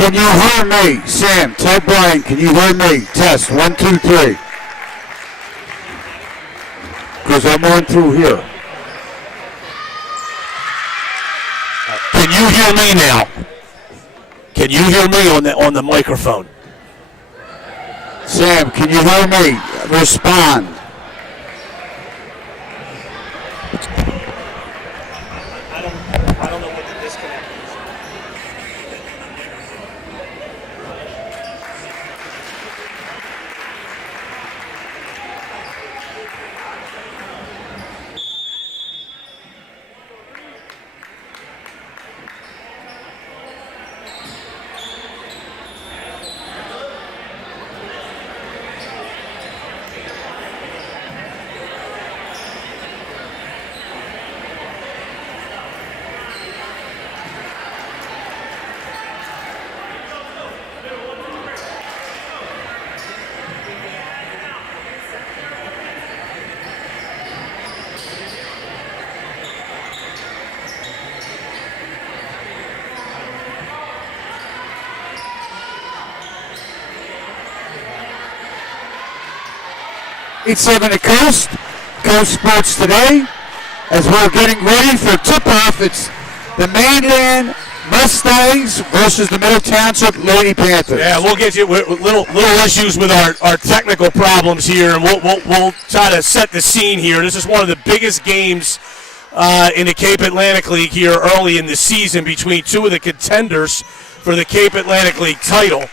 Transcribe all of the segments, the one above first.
Can you hear me? Sam, tell Brian, can you hear me? Test, 1, 2, 3. Because I'm on through here. Can you hear me now? Can you hear me on the microphone? Sam, can you hear me? Respond. I don't know what the disconnect is. It's 7 at Coast Sports today. As we're getting ready for tip-off, it's the Mainland Mustangs versus the Middle Township Lady Panthers. Yeah, we'll get you with little issues with our technical problems here, and we'll try to set the scene here. This is one of the biggest games in the Cape Atlantic League here early in the season between two of the contenders for the Cape Atlantic League title.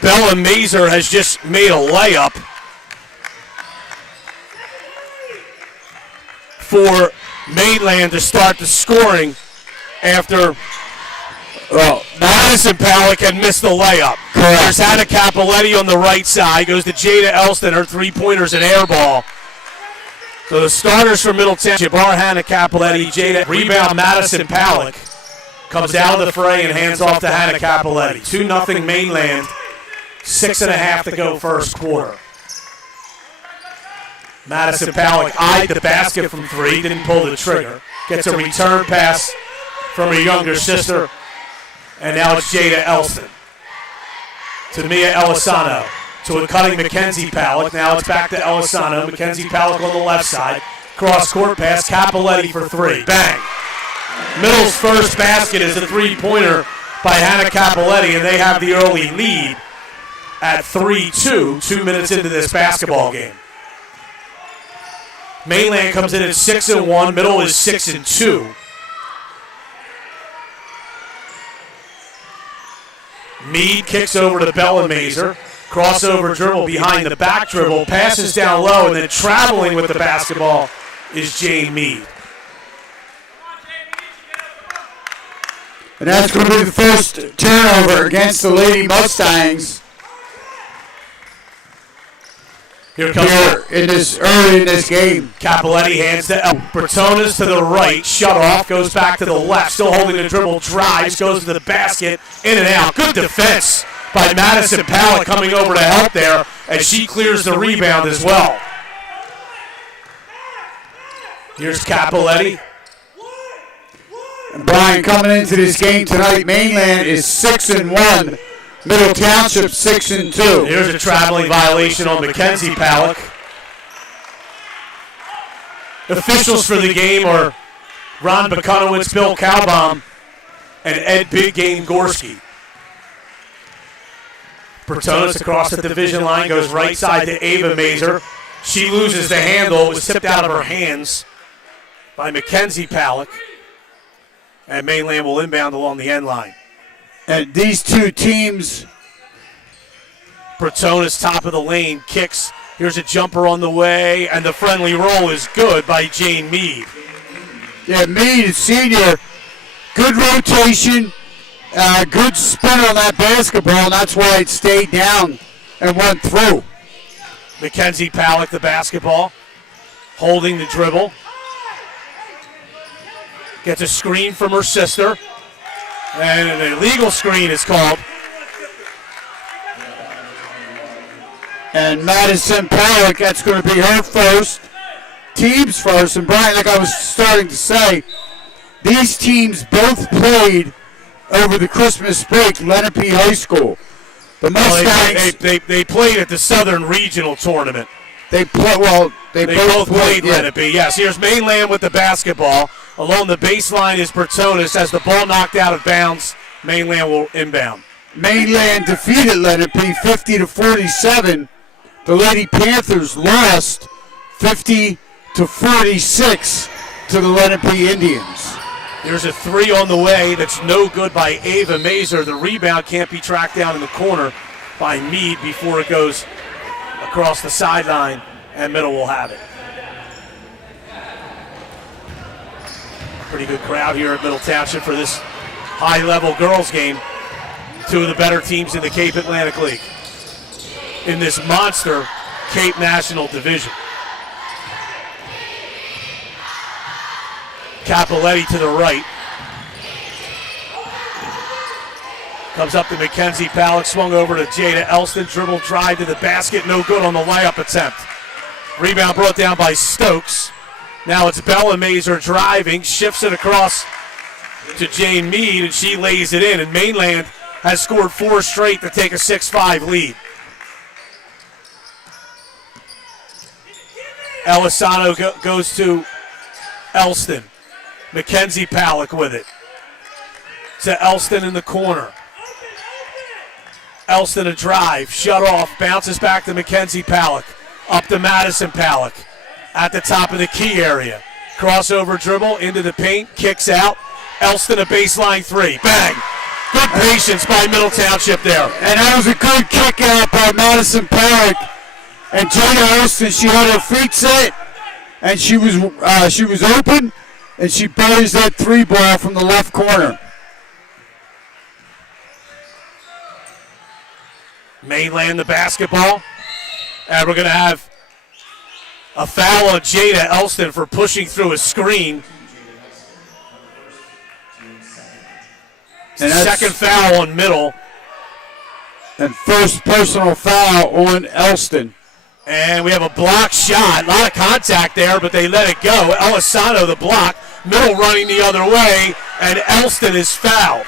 Bella Mazer has just made a layup for Mainland to start the scoring after Madison Powell had missed the layup. Correct. There's Hannah Capoletti on the right side. Goes to Jada Elston. Her three-pointer's an air ball. So the starters for Middle Township are Hannah Capoletti, Jada. Rebound Madison Powell comes down to the fray and hands off to Hannah Capoletti. 2-0 Mainland. 6.5 to go first quarter. Madison Powell eyed the basket from three, didn't pull the trigger. Gets a return pass from her younger sister, and now it's Jada Elston. To Mia Elisano. To a cutting Mackenzie Powell. Now it's back to Elisano. Mackenzie Powell on the left side. Cross-court pass, Capoletti for three. Bang. Middle's first basket is a three-pointer by Hannah Capoletti, and they have the early lead at 3-2, 2 minutes into this basketball game. Mainland comes in at 6-1. Middle is 6-2. Meade kicks over to Bella Mazer. Crossover dribble behind the back dribble. Passes down low, and then traveling with the basketball is Jane Meade. And that's going to be the first turnover against the Lady Mustangs. Here comes early in this game. Capoletti hands to Bertones to the right. Shut off. Goes back to the left. Still holding the dribble. Drives. Goes to the basket. In and out. Good defense by Madison Powell coming over to help there as she clears the rebound as well. Here's Capoletti. And Brian, coming into this game tonight, Mainland is 6-1. Middle Township 6-2. Here's a traveling violation on Mackenzie Powell. Officials for the game are Ron Bukunowitz, Bill Cowbaum, and Ed Big Game Gorski. Bertones across the division line goes right side to Ava Mazer. She loses the handle. It was tipped out of her hands by Mackenzie Powell. And Mainland will inbound along the end line. And these two teams. Bertones top of the lane, kicks. Here's a jumper on the way, and the friendly roll is good by Jane Meade. Yeah, Meade is senior. Good rotation, good spin on that basketball, and that's why it stayed down and went through. Mackenzie Powell the basketball, holding the dribble. Gets a screen from her sister. And an illegal screen is called. And Madison Powell, that's going to be her first. Teams first. And Brian, like I was starting to say, these teams both played over the Christmas break, Lenape High School. The Mustangs, they played at the Southern Regional Tournament. They both played Lenape. Yes, here's Mainland with the basketball. Along the baseline is Bertonis. As the ball knocked out of bounds, Mainland will inbound. Mainland defeated Lenape 50-47. The Lady Panthers lost 50-46 to the Lenape Indians. There's a three on the way that's no good by Ava Mazer. The rebound can't be tracked down in the corner by Meade before it goes across the sideline, and Middle will have it. Pretty good crowd here at Middle Township for this high-level girls game. Two of the better teams in the Cape Atlantic League in this monster Cape National Division. Capoletti to the right. Comes up to Mackenzie Palak, swung over to Jada Elston, dribble drive to the basket, no good on the layup attempt. Rebound brought down by Stokes. Now it's Bella Mazer driving, shifts it across to Jane Meade, and she lays it in, and Mainland has scored 4 straight to take a 6-5 lead. Elisano goes to Elston. Mackenzie Palak with it. To Elston in the corner. Elston a drive, shut off, bounces back to Mackenzie Palak. Up to Madison Palak at the top of the key area. Crossover dribble into the paint, kicks out. Elston a baseline three. Bang! Good patience by Middle Township there. And that was a good kick out by Madison Palak. And Jada Elston, she had her feet set, and she was open, and she buries that three ball from the left corner. Mainland the basketball. And we're going to have a foul on Jada Elston for pushing through a screen. And second foul on Middle. And first personal foul on Elston. And we have a block shot. A lot of contact there, but they let it go. Elisano the block. Middle running the other way, and Elston is fouled.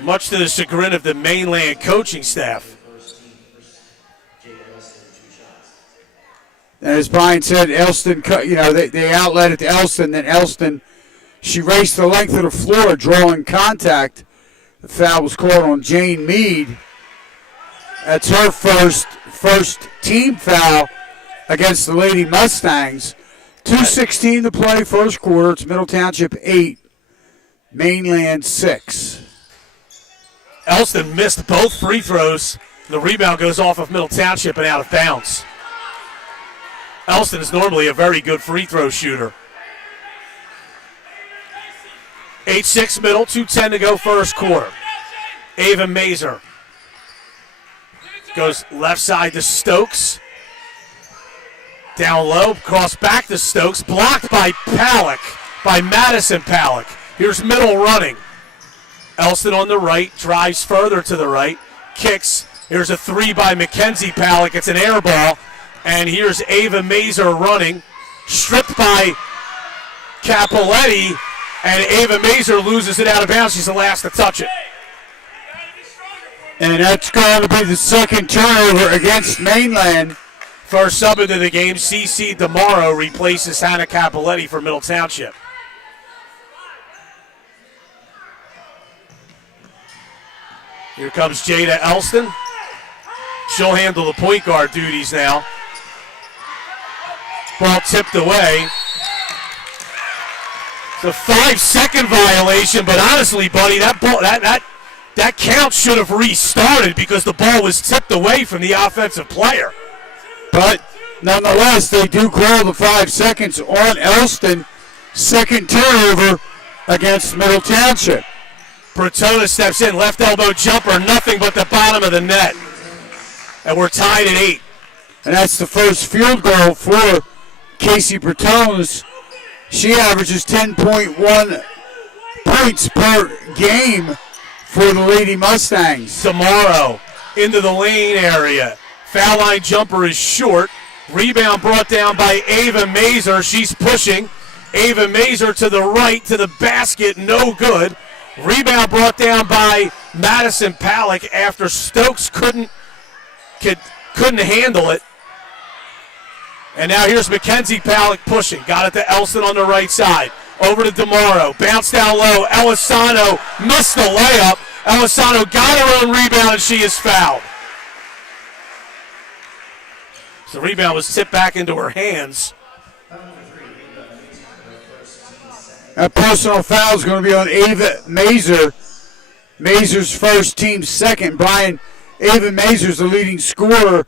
Much to the chagrin of the Mainland coaching staff. And as Brian said, Elston, they outlet it to Elston. Then Elston, she raced the length of the floor, drawing contact. The foul was called on Jane Meade. That's her first team foul against the Lady Mustangs. 2:16 to play, first quarter. It's Middle Township 8, Mainland 6. Elston missed both free throws. The rebound goes off of Middle Township and out of bounds. Elston is normally a very good free throw shooter. 8-6 Middle, 2:10 to go first quarter. Ava Mazer goes left side to Stokes. Down low, cross back to Stokes. Blocked by Palak, by Madison Palak. Here's Middle running. Elston on the right, drives further to the right, kicks. Here's a three by Mackenzie Palak. It's an air ball. And here's Ava Mazer running. Stripped by Capoletti. And Ava Mazer loses it out of bounds. She's the last to touch it. And that's going to be the second turnover against Mainland. First sub into the game, CC DeMauro replaces Hannah Capoletti for Middle Township. Here comes Jada Elston. She'll handle the point guard duties now. Ball tipped away. It's a 5-second violation, but honestly, buddy, that count should have restarted because the ball was tipped away from the offensive player. But nonetheless, they do call the 5 seconds on Elston. Second turnover against Middle Township. Bertona steps in, left elbow jumper, nothing but the bottom of the net. And we're tied at 8. And that's the first field goal for Casey Bertones. She averages 10.1 points per game for the Lady Mustangs. Tomorrow into the lane area. Foul line jumper is short. Rebound brought down by Ava Mazer. She's pushing. Ava Mazer to the right, to the basket, no good. Rebound brought down by Madison Palak after Stokes couldn't handle it. And now here's Mackenzie Palak pushing. Got it to Elston on the right side. Over to DeMauro. Bounce down low. Elisano missed the layup. Elisano got her own rebound, and she is fouled. So the rebound was tipped back into her hands. A personal foul is going to be on Ava Mazer. Mazer's first, team's second. Brian, Ava Mazer's the leading scorer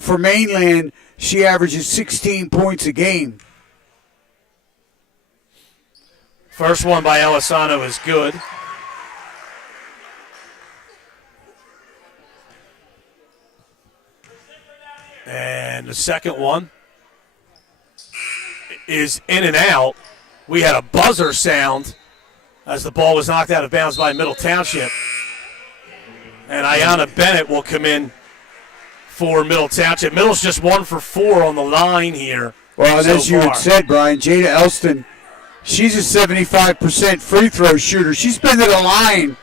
for Mainland. She averages 16 points a game. First one by Elisano is good. And the second one is in and out. We had a buzzer sound as the ball was knocked out of bounds by Middle Township. And Ayanna Bennett will come in for Middle Township. Middle's just 1 for 4 on the line here. Well, so as you had said, Brian, Jada Elston, she's a 75% free throw shooter. She's been to the line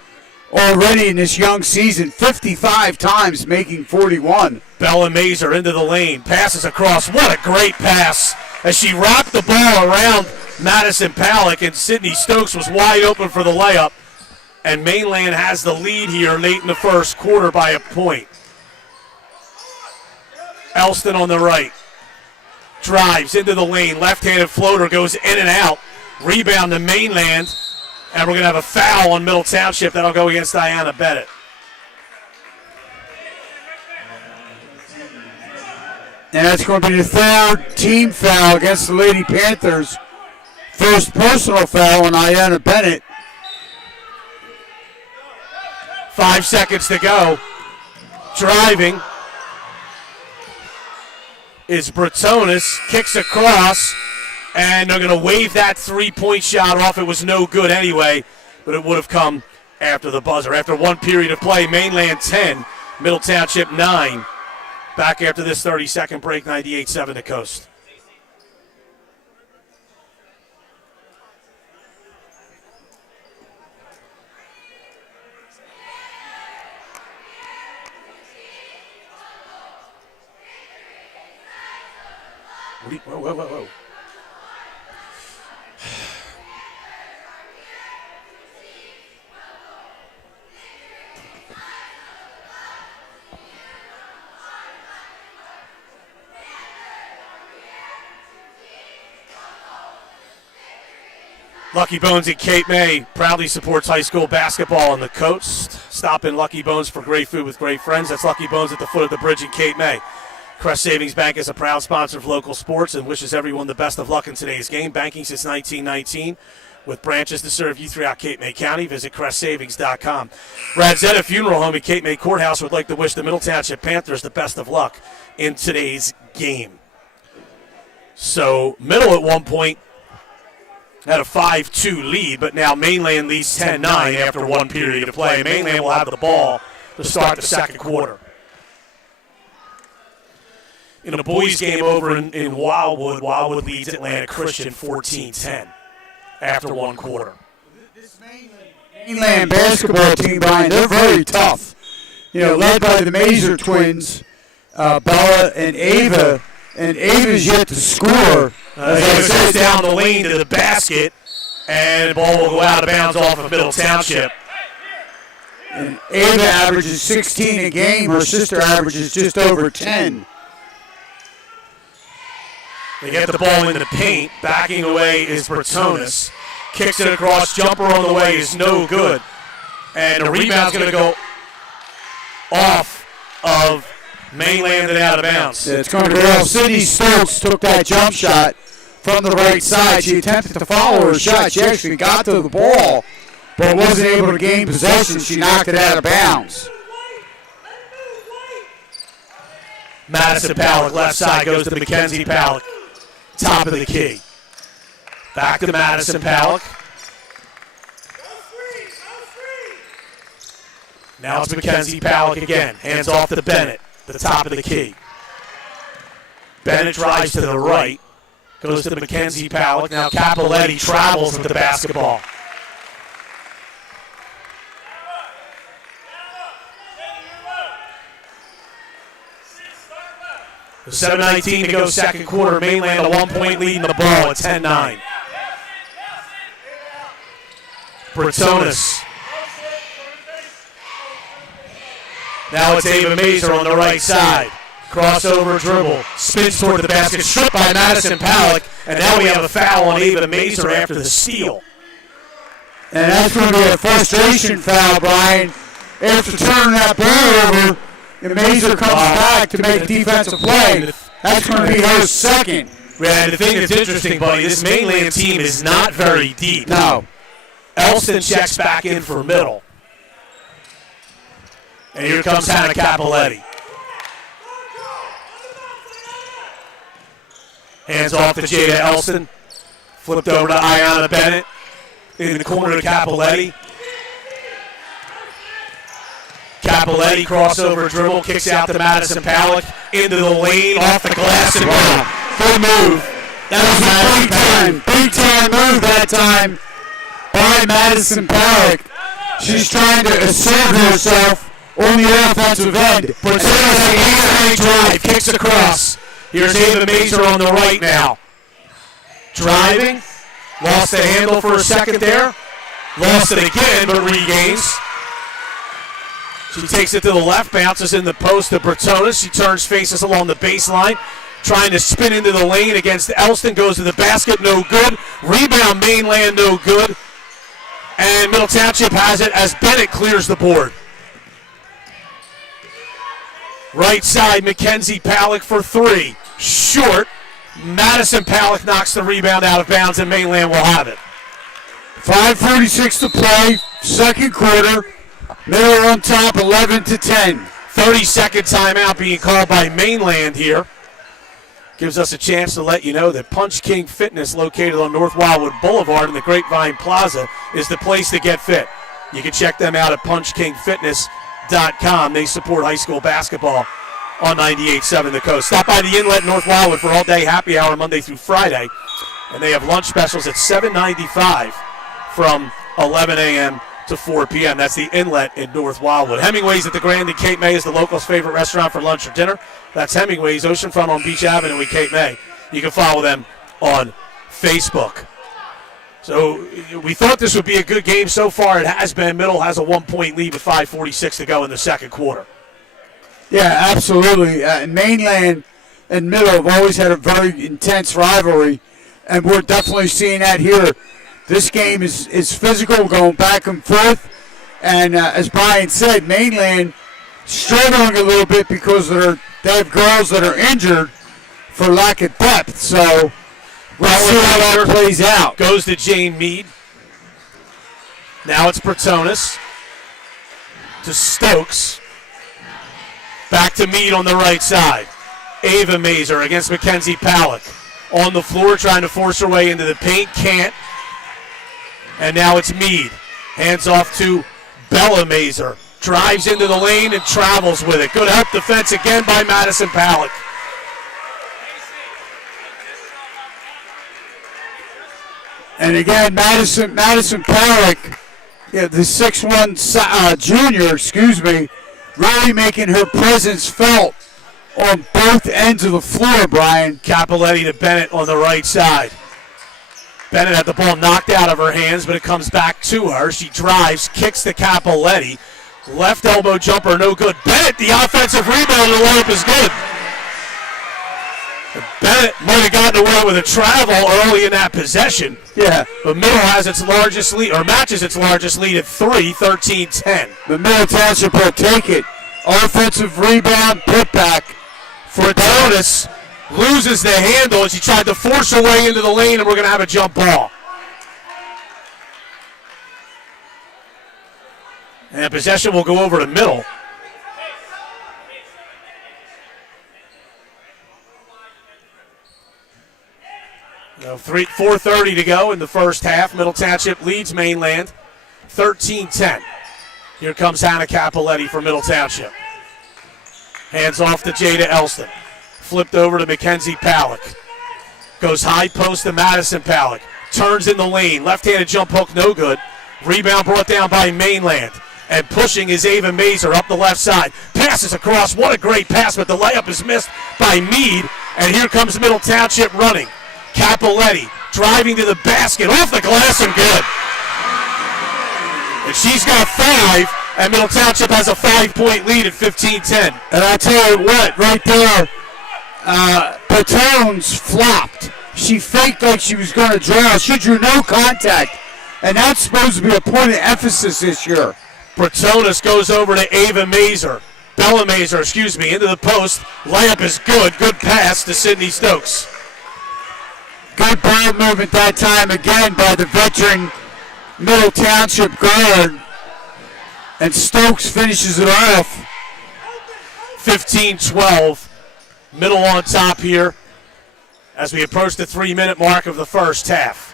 already in this young season, 55 times, making 41. Bella Mazer into the lane, passes across. What a great pass as she wrapped the ball around Madison Palak, and Sydney Stokes was wide open for the layup. And Mainland has the lead here late in the first quarter by a point. Elston on the right. Drives into the lane. Left-handed floater goes in and out. Rebound to Mainland. And we're going to have a foul on Middle Township. That'll go against Ayanna Bennett. And that's going to be the third team foul against the Lady Panthers. First personal foul on Ayanna Bennett. 5 seconds to go. Driving is Bretonis. Kicks across. And they're going to wave that three-point shot off. It was no good anyway, but it would have come after the buzzer. After one period of play, Mainland 10, Middle Township 9. Back after this 30-second break, 98-7 to Coast. Whoa. Lucky Bones in Cape May proudly supports high school basketball on the coast. Stop in Lucky Bones for great food with great friends. That's Lucky Bones at the foot of the bridge in Cape May. Crest Savings Bank is a proud sponsor of local sports and wishes everyone the best of luck in today's game. Banking since 1919 with branches to serve you throughout Cape May County. Visit CrestSavings.com. Radzetta Funeral Home at Cape May Courthouse would like to wish the Middle Township Panthers the best of luck in today's game. So Middle at one point had a 5-2 lead, but now Mainland leads 10-9 after one period of play. Mainland will have the ball to start the second quarter. In a boys' game over in Wildwood, Wildwood leads Atlantic Christian 14-10 after one quarter. This Mainland basketball team, Brian, they're very tough. You know, led by the Mazer twins, Bella and Ava. And Ava's yet to score. Ava goes down the lane to the basket, and the ball will go out of bounds off of Middle Township. And Ava averages 16 a game. Her sister averages just over 10. They get the ball in the paint. Backing away is Bretonis. Kicks it across. Jumper on the way is no good. And the rebound's going to go off of Mainland and out of bounds. Yeah, it's going to go off. Sydney Stokes took that jump shot from the right side. She attempted to follow her shot. She actually got to the ball, but wasn't able to gain possession. She knocked it out of bounds. Madison Palak, left side, goes to Mackenzie Palak. Top of the key. Back to Madison Palak. Now it's Mackenzie Palak again. Hands off to Bennett. The top of the key. Bennett drives to the right. Goes to Mackenzie Palak. Now Capoletti travels with the basketball. With 7:19 to go, second quarter. Mainland a 1-point lead in the ball at 10-9. Britonis. Now it's Ava Mazer on the right side. Crossover dribble. Spins toward the basket. Stripped by Madison Palak. And now we have a foul on Ava Mazer after the steal. And that's going to be a frustration foul, Brian. After turning that ball over, and Mazer comes back to make a defensive play. That's going to be her second. Yeah, the thing that's interesting, buddy, this Mainland team is not very deep. No. Elston checks back in for middle. And here comes Hannah Capoletti. Hands off to Jada Elston. Flipped over to Ayanna Bennett. In the corner to Capoletti. Capoletti crossover dribble, kicks out to Madison Palak. Into the lane, off the glass, and good move. That was a big time move that time by Madison Palak. She's trying to assert herself on the offensive end. Britonis drive, kicks across. Here's Ava Mazer on the right now. Driving, lost the handle for a second there. Lost it again, but regains. She takes it to the left, bounces in the post to Britonis. She turns, faces along the baseline, trying to spin into the lane against Elston. Goes to the basket, no good. Rebound, Mainland, no good. And Middle Township has it as Bennett clears the board. Right side, Mackenzie Palak for three. Short. Madison Palak knocks the rebound out of bounds, and Mainland will have it. 5:46 to play, second quarter. Middle on top, 11-10. 30-second timeout being called by Mainland here. Gives us a chance to let you know that Punch King Fitness, located on North Wildwood Boulevard in the Grapevine Plaza, is the place to get fit. You can check them out at punchkingfitness.com. They support high school basketball on 98.7 The Coast. Stop by the Inlet in North Wildwood for all-day happy hour Monday through Friday. And they have lunch specials at $7.95 from 11 a.m. to 4 p.m. That's the Inlet in North Wildwood. Hemingway's at the Grand in Cape May is the locals' favorite restaurant for lunch or dinner. That's Hemingway's, oceanfront on Beach Avenue in Cape May. You can follow them on Facebook. So we thought this would be a good game so far. It has been. Middle has a 1-point lead with 5:46 to go in the second quarter. Yeah, absolutely. Mainland and Middle have always had a very intense rivalry, and we're definitely seeing that here. This game is physical, going back and forth, and as Brian said, Mainland struggling a little bit because they have girls that are injured for lack of depth. So we'll see how that plays out. Goes to Jane Mead. Now it's Britonis to Stokes. Back to Mead on the right side. Ava Mazer against Mackenzie Palak. On the floor, trying to force her way into the paint. Can't. And now it's Mead. Hands off to Bella Mazer. Drives into the lane and travels with it. Good help defense again by Madison Palak. And again, Madison Palak, the 6'1" junior, really making her presence felt on both ends of the floor, Brian. Capoletti to Bennett on the right side. Bennett had the ball knocked out of her hands, but it comes back to her. She drives, kicks to Capoletti. Left elbow jumper, no good. Bennett, the offensive rebound, and the layup is good. Bennett might have gotten away with a travel early in that possession. Yeah. But Middle has its largest lead, or matches its largest lead at 3, 13-10. The Middle Township will take it. Offensive rebound, putback. Britonis loses the handle as she tried to force her way into the lane, and we're going to have a jump ball. And possession will go over to Middle. Now 4:30 to go in the first half. Middle Township leads Mainland 13-10. Here comes Hannah Capoletti for Middle Township. Hands off to Jada Elston. Flipped over to Mackenzie Palak. Goes high post to Madison Palak. Turns in the lane. Left-handed jump hook, no good. Rebound brought down by Mainland. And pushing is Ava Mazer up the left side. Passes across. What a great pass, but the layup is missed by Meade. And here comes Middle Township running. Capoletti driving to the basket. Off the glass and good. And she's got 5, and Middle Township has a 5-point lead at 15-10. And I tell you what, right there, Patones flopped. She faked like she was going to draw. She drew no contact. And that's supposed to be a point of emphasis this year. Bratonis goes over to Ava Mazer. Bella Mazer, into the post. Layup is good. Good pass to Sydney Stokes. Good ball movement that time again by the veteran Middle Township guard. And Stokes finishes it off. 15-12. Middle on top here as we approach the 3-minute mark of the first half.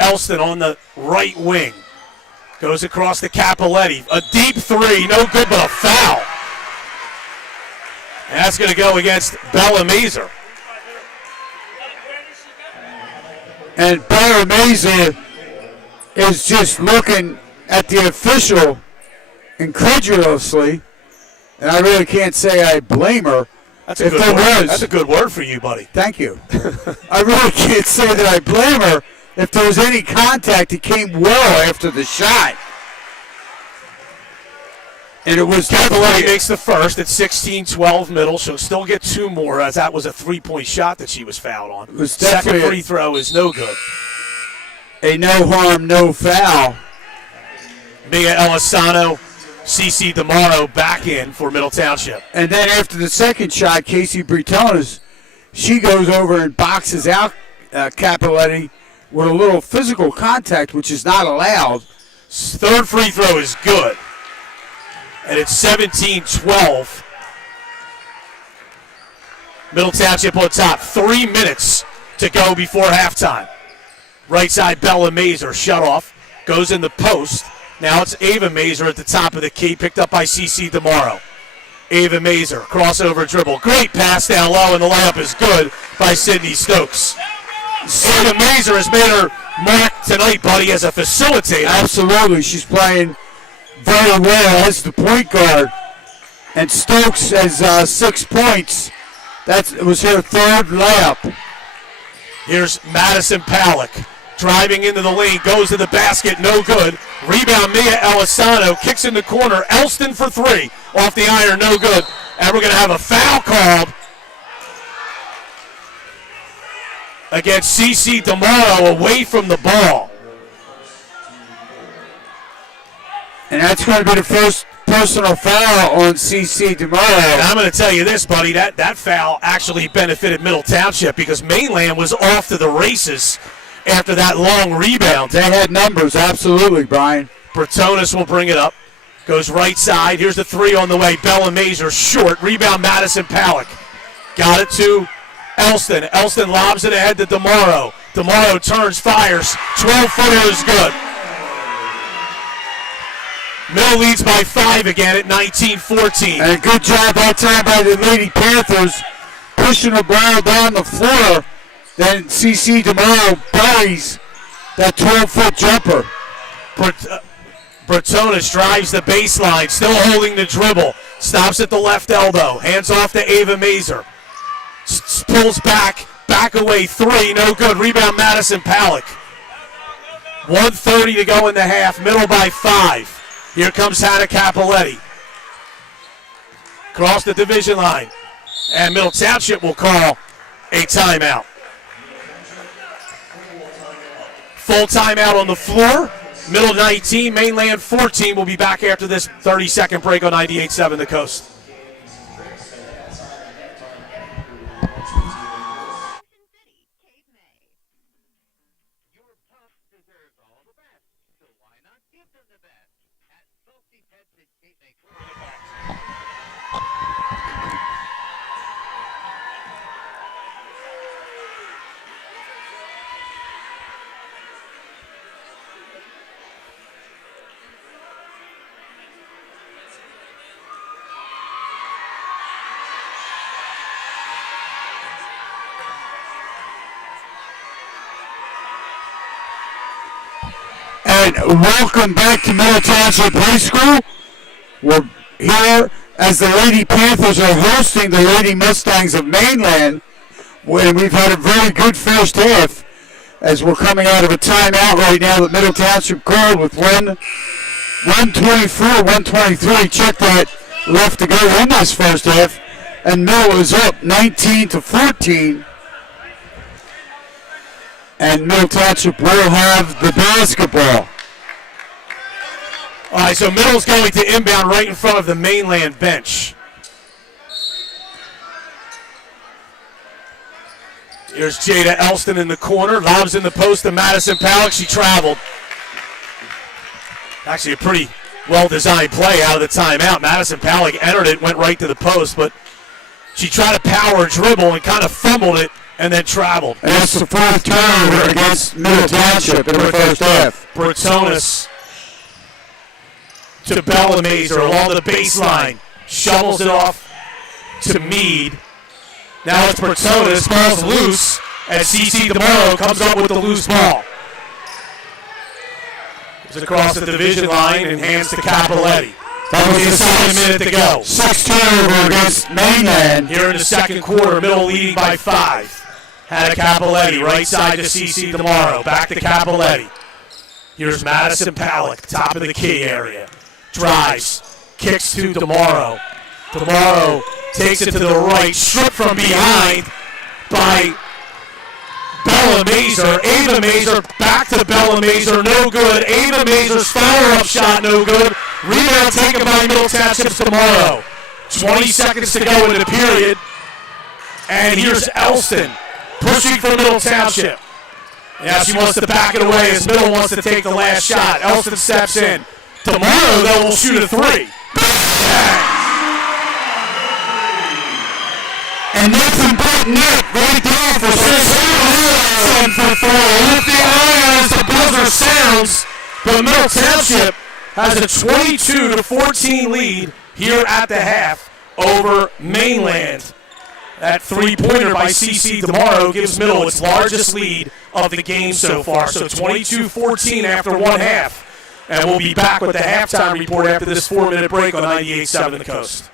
Elston on the right wing. Goes across to Capoletti. A deep 3, no good, but a foul. And that's going to go against Bella Mazer. And Bella Mazer is just looking at the official incredulously. And I really can't say I blame her. That's a good word. That's a good word for you, buddy. Thank you. I really can't say that I blame her. If there was any contact, it came well after the shot. And it was Capoletti makes the first at 16-12 Middle. She'll still get 2 more, as that was a 3-point shot that she was fouled on. It was second free throw is no good. A no harm, no foul. Mia Elisano, CeCe DeMauro back in for Middle Township. And then after the second shot, Casey Bretonis, she goes over and boxes out Capoletti with a little physical contact, which is not allowed. Third free throw is good. And it's 17-12. Middle Township on top. 3 minutes to go before halftime. Right side, Bella Mazer, shut off. Goes in the post. Now it's Ava Mazer at the top of the key, picked up by CeCe DeMauro. Ava Mazer, crossover dribble. Great pass down low, and the layup is good by Sydney Stokes. Ava Mazer has made her mark tonight, buddy, as a facilitator. Absolutely. She's playing very well as the point guard. And Stokes has 6 points. That was her third layup. Here's Madison Palak. Driving into the lane, goes to the basket, no good. Rebound, Mia Elisano, kicks in the corner. Elston for 3. Off the iron, no good. And we're going to have a foul called against CeCe DeMauro away from the ball. And that's going to be the first personal foul on CeCe DeMauro. And I'm going to tell you this, buddy, that foul actually benefited Middle Township because Mainland was off to the races after that long rebound. They had numbers, absolutely, Brian. Bratonis will bring it up. Goes right side. Here's the 3 on the way. Bella Mazer short. Rebound, Madison Palak. Got it to Elston. Elston lobs it ahead to DeMauro. DeMauro turns, fires. 12-footer is good. Middle leads by 5 again at 19-14. And a good job that time by the Lady Panthers pushing the ball down the floor. Then CeCe DeMauro buries that 12-foot jumper. Bratonis drives the baseline, still holding the dribble. Stops at the left elbow. Hands off to Ava Mazer. Pulls back away 3, no good. Rebound, Madison Palak. 1:30 to go in the half. Middle by 5. Here comes Hannah Capoletti. Cross the division line. And Middle Township will call a timeout. Full timeout on the floor. Middle 19, Mainland 14. We'll be back after this 30-second break on 98.7 The Coast. right, welcome back to Middle Township High School. We're here as the Lady Panthers are hosting the Lady Mustangs of Mainland. And we've had a very good first half as we're coming out of a timeout right now that Middle Township called with 124-123. Check that left to go in this first half. And Middle is up 19-14. And Middle Township will have the basketball. All right, so Middle's going to inbound right in front of the Mainland bench. Here's Jada Elston in the corner. Lobs in the post to Madison Powell. She traveled. Actually, a pretty well-designed play out of the timeout. Madison Powell entered it, went right to the post, but she tried to power dribble and kind of fumbled it and then traveled. And that's the fourth turnover against Middle Township in the first half. Bratonis to Bellamazer along the baseline. Shovels it off to Meade. Now it's Bratonis, ball's loose, and CC DeMoro comes up with the loose ball. It's across the division line and hands to Capoletti. That was inside a minute to go. Sixth turnover against Mainland. Here in the second quarter, Middle leading by 5. Had a Capoletti, right side to CC DeMoro. Back to Capoletti. Here's Madison Powell, top of the key area. Drives, kicks to DeMoro. DeMoro takes it to the right, stripped from behind by Bella Mazer. Ava Mazer back to Bella Mazer, no good. Ava Mazer's follow-up shot, no good. Rebound taken by Middle Township's DeMoro. 20 seconds to go in the period. And here's Elston pushing for Middle Township. Now she wants to back it away as Middle wants to take the last shot. Elston steps in. DeMoro, though, will shoot a 3. Bang! And nothing but net right there for 6. For 4. With the eye as the buzzer sounds, but Middle Township has a 22-14 lead here at the half over Mainland. That three-pointer by CC DeMoro gives Middle its largest lead of the game so far. So 22-14 after one half. And we'll be back with the halftime report after this 4-minute break on 98.7 The Coast.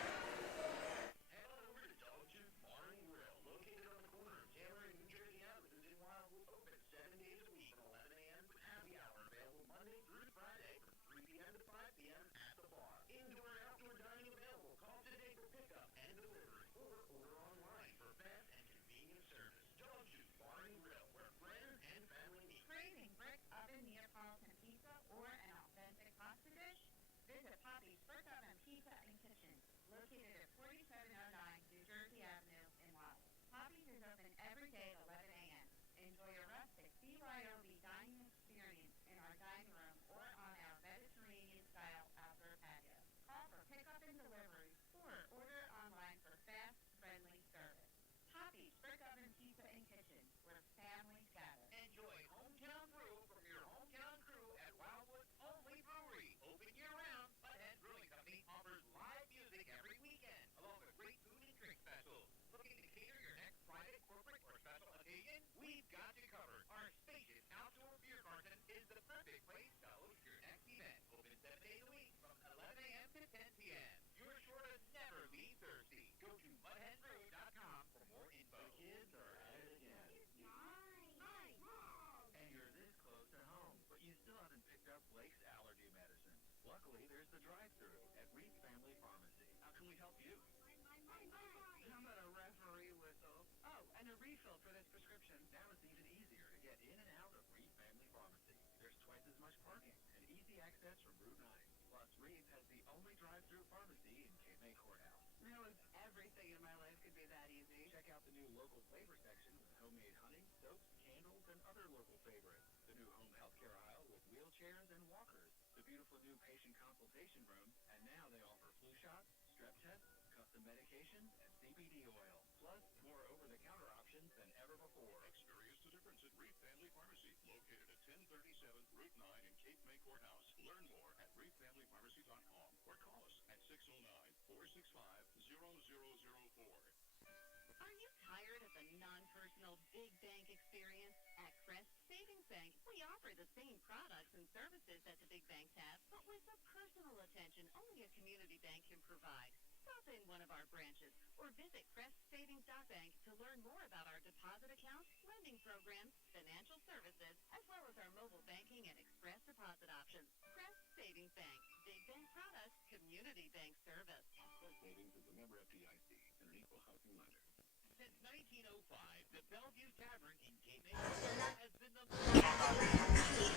Big bank experience? At Crest Savings Bank, we offer the same products and services that the big banks have, but with the personal attention only a community bank can provide. Stop in one of our branches or visit Crest Savings Bank to learn more about our deposit accounts, lending programs, financial services, as well as our mobile banking and express deposit options. Crest Savings Bank, big bank products, community bank service. Crest Savings is a member FDIC and an equal housing lender. Since 1905, the Bellevue Tavern in Cape May has been the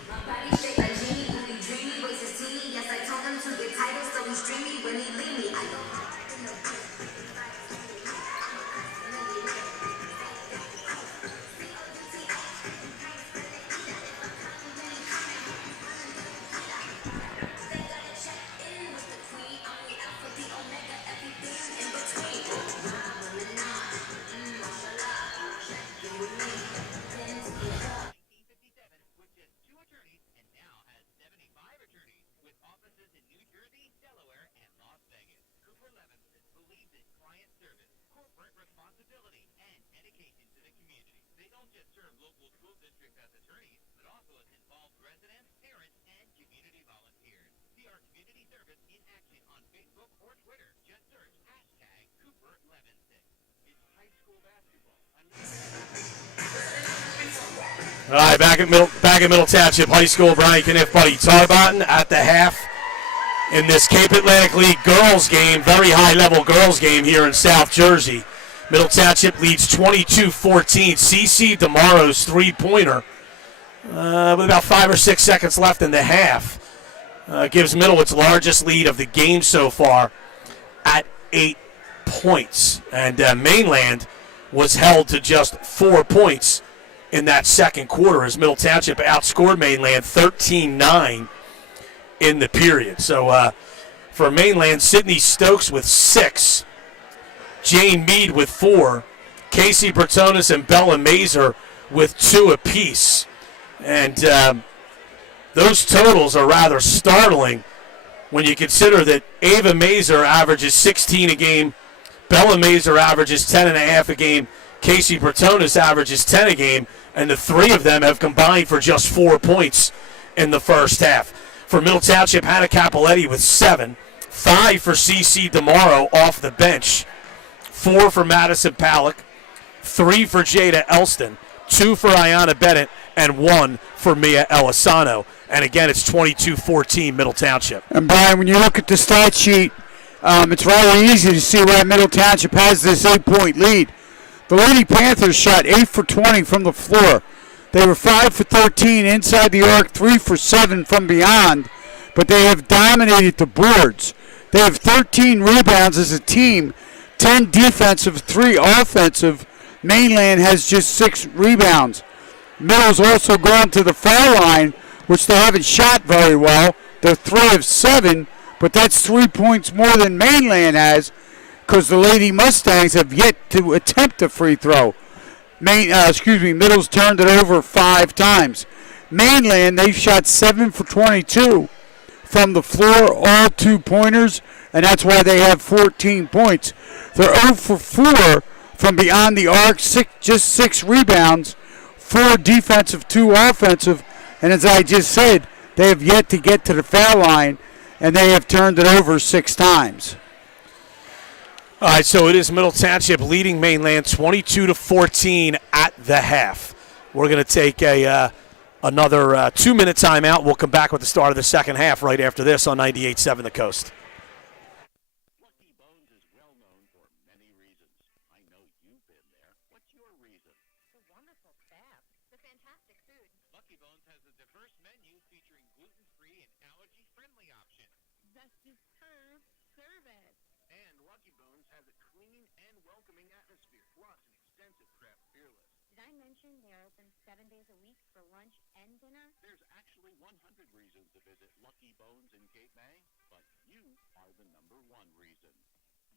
My body shaped like genie, really dreamy, waist is teeny. Yes, I told him to get tighter, so he streamy when he leave me. I go hard in the responsibility and dedication to the community. They don't just serve local school districts as attorneys, but also as involved residents, parents, and community volunteers. See our community service in action on Facebook or Twitter. Just search #Cooper116. It's high school basketball. All right, back at Middle Township High School. Brian Kniff, Buddy Tarbotton at the half in this Cape Atlantic League girls game, very high-level girls game here in South Jersey. Middle Township leads 22-14. CC DeMaro's three-pointer with about 5 or 6 seconds left in the half gives Middle its largest lead of the game so far at 8 points. And Mainland was held to just 4 points in that second quarter as Middle Township outscored Mainland 13-9 in the period. So for Mainland, Sydney Stokes with 6, Jane Mead with 4, Casey Bertonis and Bella Mazer with 2 apiece. And those totals are rather startling when you consider that Ava Mazer averages 16 a game, Bella Mazer averages 10.5 a game, Casey Bertonis averages 10 a game, and the three of them have combined for just 4 points in the first half. For Middle Township, Hannah Capoletti with 7, 5 for CC DeMaro off the bench, 4 for Madison Palak, 3 for Jada Elston, 2 for Ayanna Bennett, and 1 for Mia Elisano. And again, it's 22-14 Middle Township. And Brian, when you look at the stat sheet, it's rather easy to see why Middle Township has this 8-point lead. The Lady Panthers shot 8 for 20 from the floor. They were 5 for 13 inside the arc, 3 for 7 from beyond, but they have dominated the boards. They have 13 rebounds as a team, 10 defensive, 3 offensive. Mainland has just 6 rebounds. Middle's also gone to the foul line, which they haven't shot very well. They're 3 of 7, but that's 3 points more than Mainland has, because the Lady Mustangs have yet to attempt a free throw. Middle's turned it over 5 times. Mainland, they've shot 7 for 22 from the floor, all 2-pointers, and that's why they have 14 points. They're 0 for 4 from beyond the arc, just 6 rebounds, 4 defensive, 2 offensive, and as I just said, they have yet to get to the foul line, and they have turned it over 6 times. All right, so it is Middle Township leading Mainland 22-14 at the half. We're going to take another 2-minute timeout. We'll come back with the start of the second half right after this on 98.7 The Coast. Lucky Bones is well known for many reasons. I know you've been there. What's your reason? The wonderful crab, the fantastic food. Lucky Bones has a diverse menu featuring gluten-free and allergy-friendly options. The superb service. And Lucky Bones has a clean and welcoming atmosphere, plus an extensive craft beer list. Did I mention they're open 7 days a week for lunch and dinner? There's actually 100 reasons to visit Lucky Bones in Cape May, but you are the number 1 reason.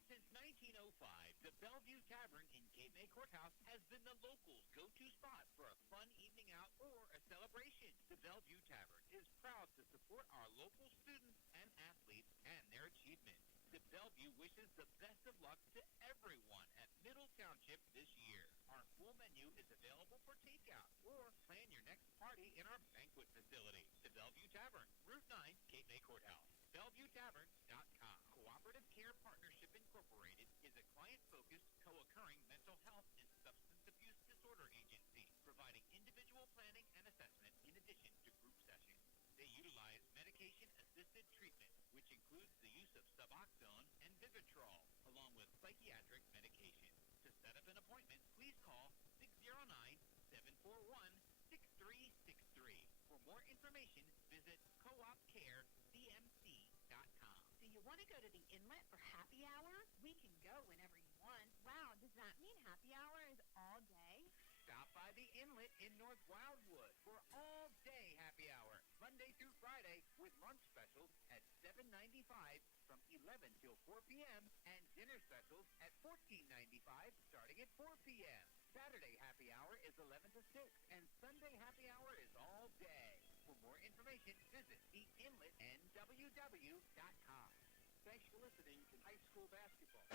Since 1905, the Bellevue Tavern in Cape May Courthouse has been the locals' go-to spot for a fun evening out or a celebration. The Bellevue Tavern is proud to support our local students and athletes and their achievements. The Bellevue wishes the best of luck to everyone at Middle Township this year. Our full menu is available for takeout or plan your next party in our banquet facility. till 4 p.m. and dinner specials at $14.95 starting at 4 p.m. Saturday happy hour is 11 to 6, and Sunday happy hour is all day. For more information, visit theinletnww.com. Thanks for listening to high school basketball.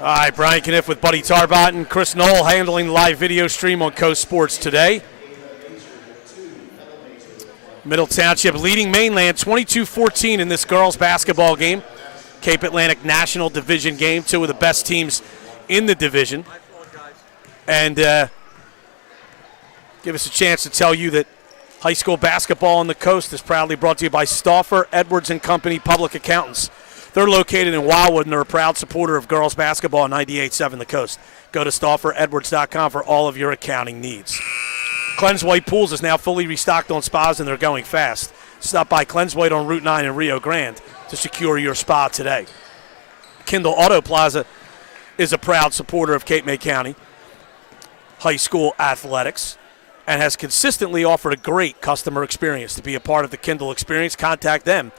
All right, Brian Kniff with Buddy Tarbott and Chris Knoll handling the live video stream on Coast Sports today. Middle Township leading Mainland 22-14 in this girls basketball game. Cape Atlantic National Division game, two of the best teams in the division. And give us a chance to tell you that high school basketball on the coast is proudly brought to you by Stauffer, Edwards & Company Public Accountants. They're located in Wildwood, and they're a proud supporter of girls basketball on 98.7 The Coast. Go to StaufferEdwards.com for all of your accounting needs. Cleanse White Pools is now fully restocked on spas, and they're going fast. Stop by Cleanse White on Route 9 in Rio Grande to secure your spa today. Kindle Auto Plaza is a proud supporter of Cape May County high school athletics and has consistently offered a great customer experience. To be a part of the Kindle experience, contact them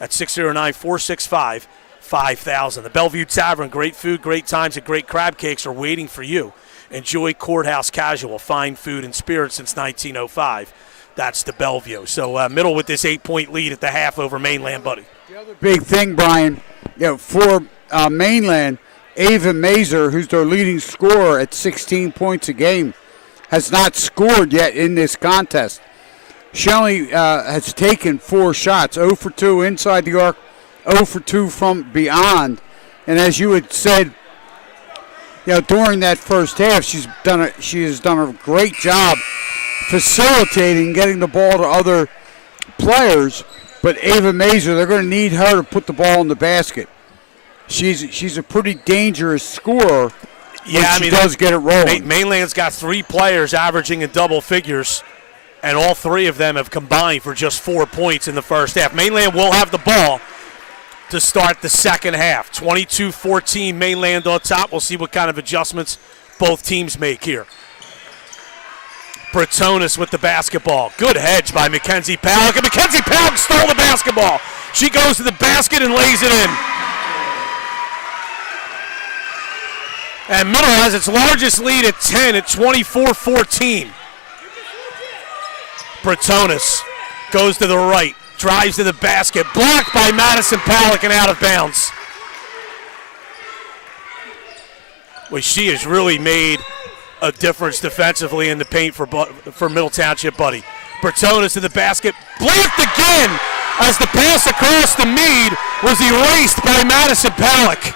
at 609-465-5000. The Bellevue Tavern, great food, great times, and great crab cakes are waiting for you. Enjoy Courthouse Casual, fine food and spirits since 1905. That's the Bellevue. So Middle with this 8-point lead at the half over Mainland, Buddy. The other big thing, Brian, for Mainland, Ava Mazer, who's their leading scorer at 16 points a game, has not scored yet in this contest. She only has taken 4 shots, 0 for 2 inside the arc, 0 for 2 from beyond. And as you had said, during that first half, she has done a great job facilitating, getting the ball to other players. But Ava Mazer, they're going to need her to put the ball in the basket. She's a pretty dangerous scorer. Yeah, she does get it rolling. Mainland's got 3 players averaging in double figures, and all 3 of them have combined for just 4 points in the first half. Mainland will have the ball to start the second half. 22-14 Mainland on top. We'll see what kind of adjustments both teams make here. Bratonis with the basketball. Good hedge by Mackenzie Palak. And Mackenzie Palak stole the basketball. She goes to the basket and lays it in. And Middle has its largest lead at 10 at 24-14. Bratonis goes to the right. Drives to the basket, blocked by Madison Palak and out of bounds. Well, she has really made a difference defensively in the paint for Middle Township, Buddy. Bratonis to the basket, blocked again as the pass across the Mead was erased by Madison Palak.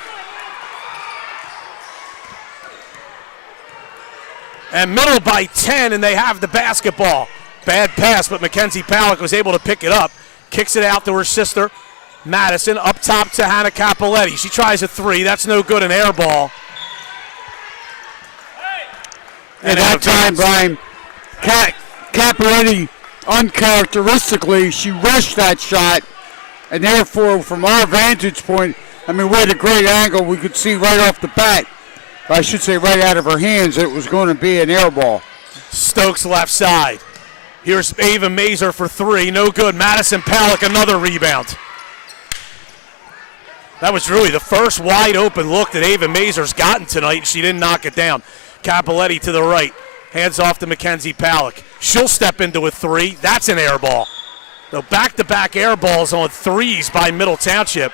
And Middle by 10, and they have the basketball. Bad pass, but Mackenzie Palak was able to pick it up. Kicks it out to her sister, Madison, up top to Hannah Capoletti. She tries a 3. That's no good, an air ball. At that time, Brian, Capoletti, uncharacteristically, she rushed that shot, and therefore, from our vantage point, we had a great angle. We could see right off the bat, I should say right out of her hands, it was going to be an air ball. Stokes left side. Here's Ava Mazer for 3. No good. Madison Palak, another rebound. That was really the first wide open look that Ava Mazer's gotten tonight. She didn't knock it down. Capoletti to the right. Hands off to Mackenzie Palak. She'll step into a 3. That's an air ball. So back-to-back air balls on 3s by Middle Township.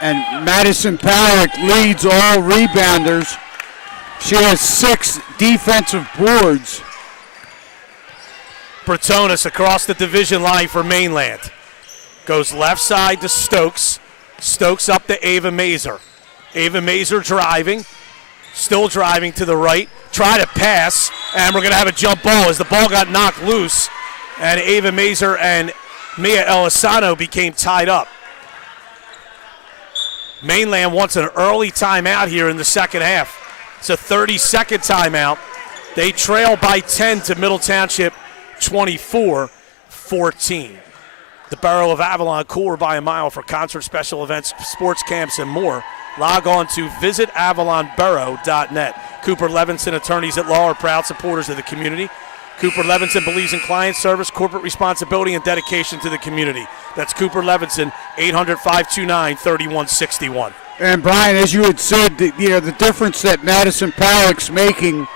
And Madison Palak leads all rebounders. She has 6 defensive boards. Bratonis across the division line for Mainland. Goes left side to Stokes. Stokes up to Ava Mazer. Ava Mazer driving. Still driving to the right. Try to pass, and we're going to have a jump ball as the ball got knocked loose. And Ava Mazer and Mia Elisano became tied up. Mainland wants an early timeout here in the second half. It's a 30-second timeout. They trail by 10 to Middle Township, 24-14. The Borough of Avalon, cooler by a mile for concerts, special events, sports camps, and more. Log on to visitavalonborough.net. Cooper Levinson, attorneys at law, are proud supporters of the community. Cooper Levinson believes in client service, corporate responsibility, and dedication to the community. That's Cooper Levinson, 800-529-3161. And Brian, as you had said, the difference that Madison Pollock's making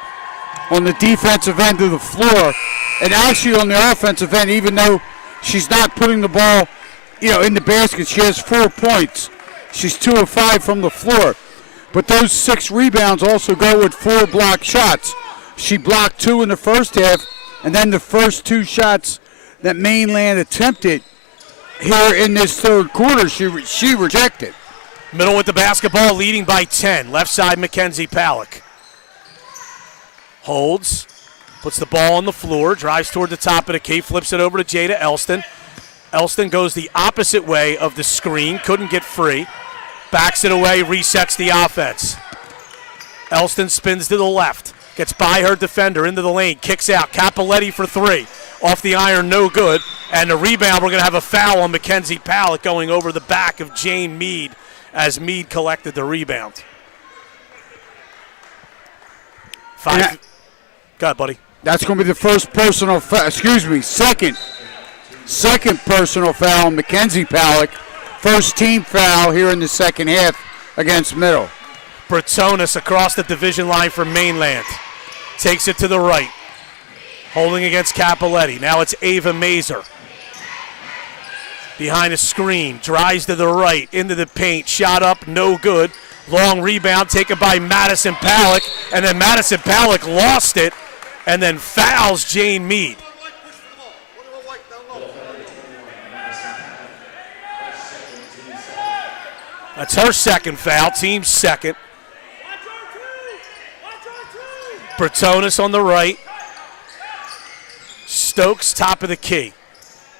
on the defensive end of the floor, and actually on the offensive end, even though she's not putting the ball, in the basket, she has 4 points. She's 2 of 5 from the floor. But those 6 rebounds also go with 4 blocked shots. She blocked 2 in the first half, and then the first 2 shots that Mainland attempted here in this third quarter, she rejected. Middle with the basketball, leading by 10. Left side, Mackenzie Pollock. Holds, puts the ball on the floor, drives toward the top of the key, flips it over to Jada Elston. Elston goes the opposite way of the screen, couldn't get free. Backs it away, resets the offense. Elston spins to the left, gets by her defender into the lane, kicks out. Capoletti for 3. Off the iron, no good. And the rebound, we're going to have a foul on Mackenzie Pollock going over the back of Jane Mead as Mead collected the rebound. 5. Go ahead, buddy. That's going to be the first personal foul, second personal foul on Mackenzie Pollock. First team foul here in the second half against Middle. Bratonis across the division line for Mainland. Takes it to the right. Holding against Capoletti. Now it's Ava Mazer. Behind a screen. Drives to the right. Into the paint. Shot up. No good. Long rebound taken by Madison Pollock. And then Madison Pollock lost it. And then fouls Jane Mead. That's her second foul, team's second. Bratonis on the right. Stokes, top of the key.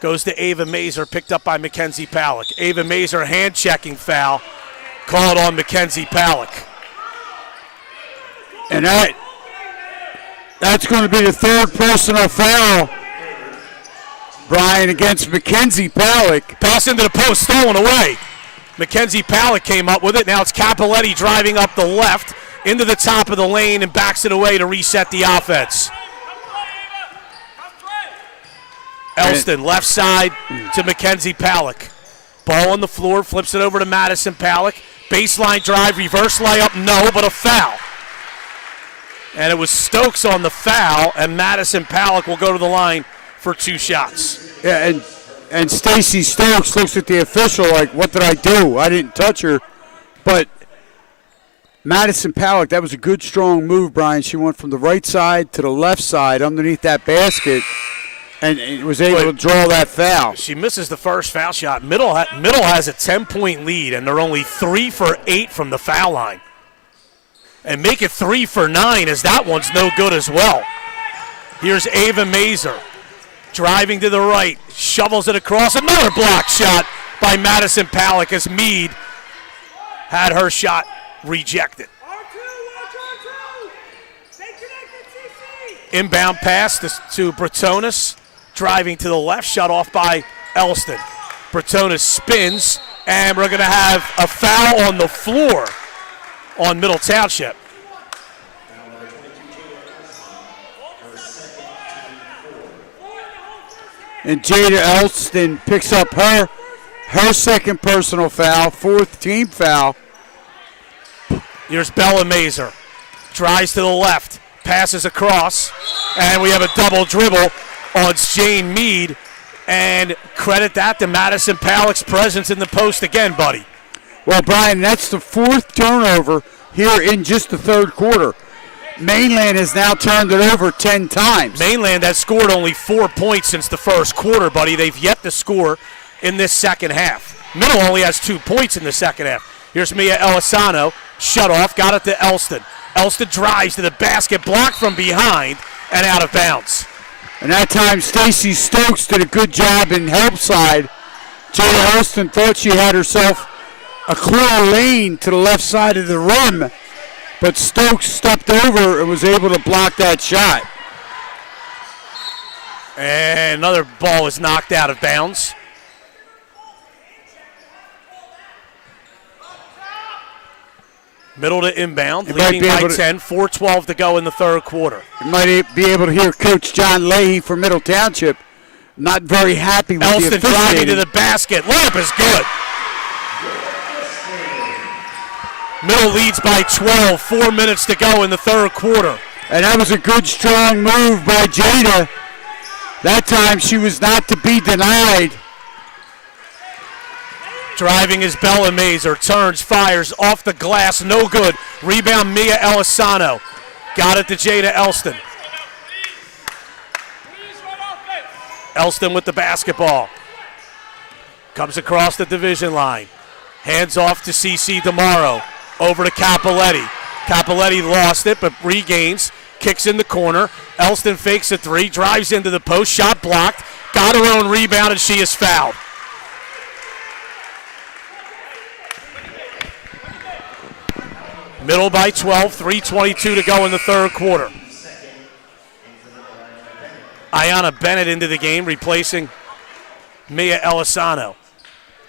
Goes to Ava Mazer, picked up by Mackenzie Pollock. Ava Mazer, hand-checking foul, called on Mackenzie Pollock. And that's going to be the third personal foul, Brian, against Mackenzie Pollock. Pass into the post, stolen away. Mackenzie Pollock came up with it. Now it's Capoletti driving up the left into the top of the lane and backs it away to reset the offense. Elston, left side to Mackenzie Pollock. Ball on the floor, flips it over to Madison Pollock. Baseline drive, reverse layup, no, but a foul. And it was Stokes on the foul, and Madison Pollock will go to the line for 2 shots. Yeah, and Stacy Stokes looks at the official like, what did I do? I didn't touch her. But Madison Pollock, that was a good, strong move, Brian. She went from the right side to the left side underneath that basket and was able to draw that foul. She misses the first foul shot. Middle has a 10-point lead, and they're only 3 for 8 from the foul line. And make it 3 for 9 as that one's no good as well. Here's Ava Mazer. Driving to the right, shovels it across. Another block shot by Madison Pollock as Mead had her shot rejected. Inbound pass to Bratonis. Driving to the left, shut off by Elston. Bratonis spins, and we're going to have a foul on the floor on Middle Township. And Jada Elston picks up her second personal foul, 4th team foul. Here's Bella Mazer. Drives to the left, passes across, and we have a double dribble on Jane Mead. And credit that to Madison Pollock's presence in the post again, buddy. Well, Brian, that's the 4th turnover here in just the third quarter. Mainland has now turned it over 10 times. Mainland has scored only 4 points since the first quarter, buddy. They've yet to score in this second half. Middle only has 2 points in the second half. Here's Mia Elisano. Shut off, got it to Elston. Elston drives to the basket, blocked from behind, and out of bounds. And that time, Stacy Stokes did a good job in help side. Jada Elston thought she had herself a clear lane to the left side of the rim, but Stokes stepped over and was able to block that shot. And another ball is knocked out of bounds. Middle to inbound, You might leading be by able to- 10, 4:12 to go in the third quarter. You might be able to hear Coach John Leahy from Middle Township not very happy with Elston the driving officiating. to the basket. Layup is good. Middle leads by 12, 4 minutes to go in the third quarter. And that was a good, strong move by Jada. That time she was not to be denied. Driving is Bella Mazer, turns, fires, off the glass, no good. Rebound Mia Elisano. Got it to Jada Elston. Elston with the basketball. Comes across the division line. Hands off to CeCe DeMauro. Over to Capoletti. Capoletti lost it, but regains. Kicks in the corner. Elston fakes a three, drives into the post, shot blocked. Got her own rebound, and she is fouled. Middle by 12, 3:22 to go in the third quarter. Ayanna Bennett into the game, replacing Mia Elisano.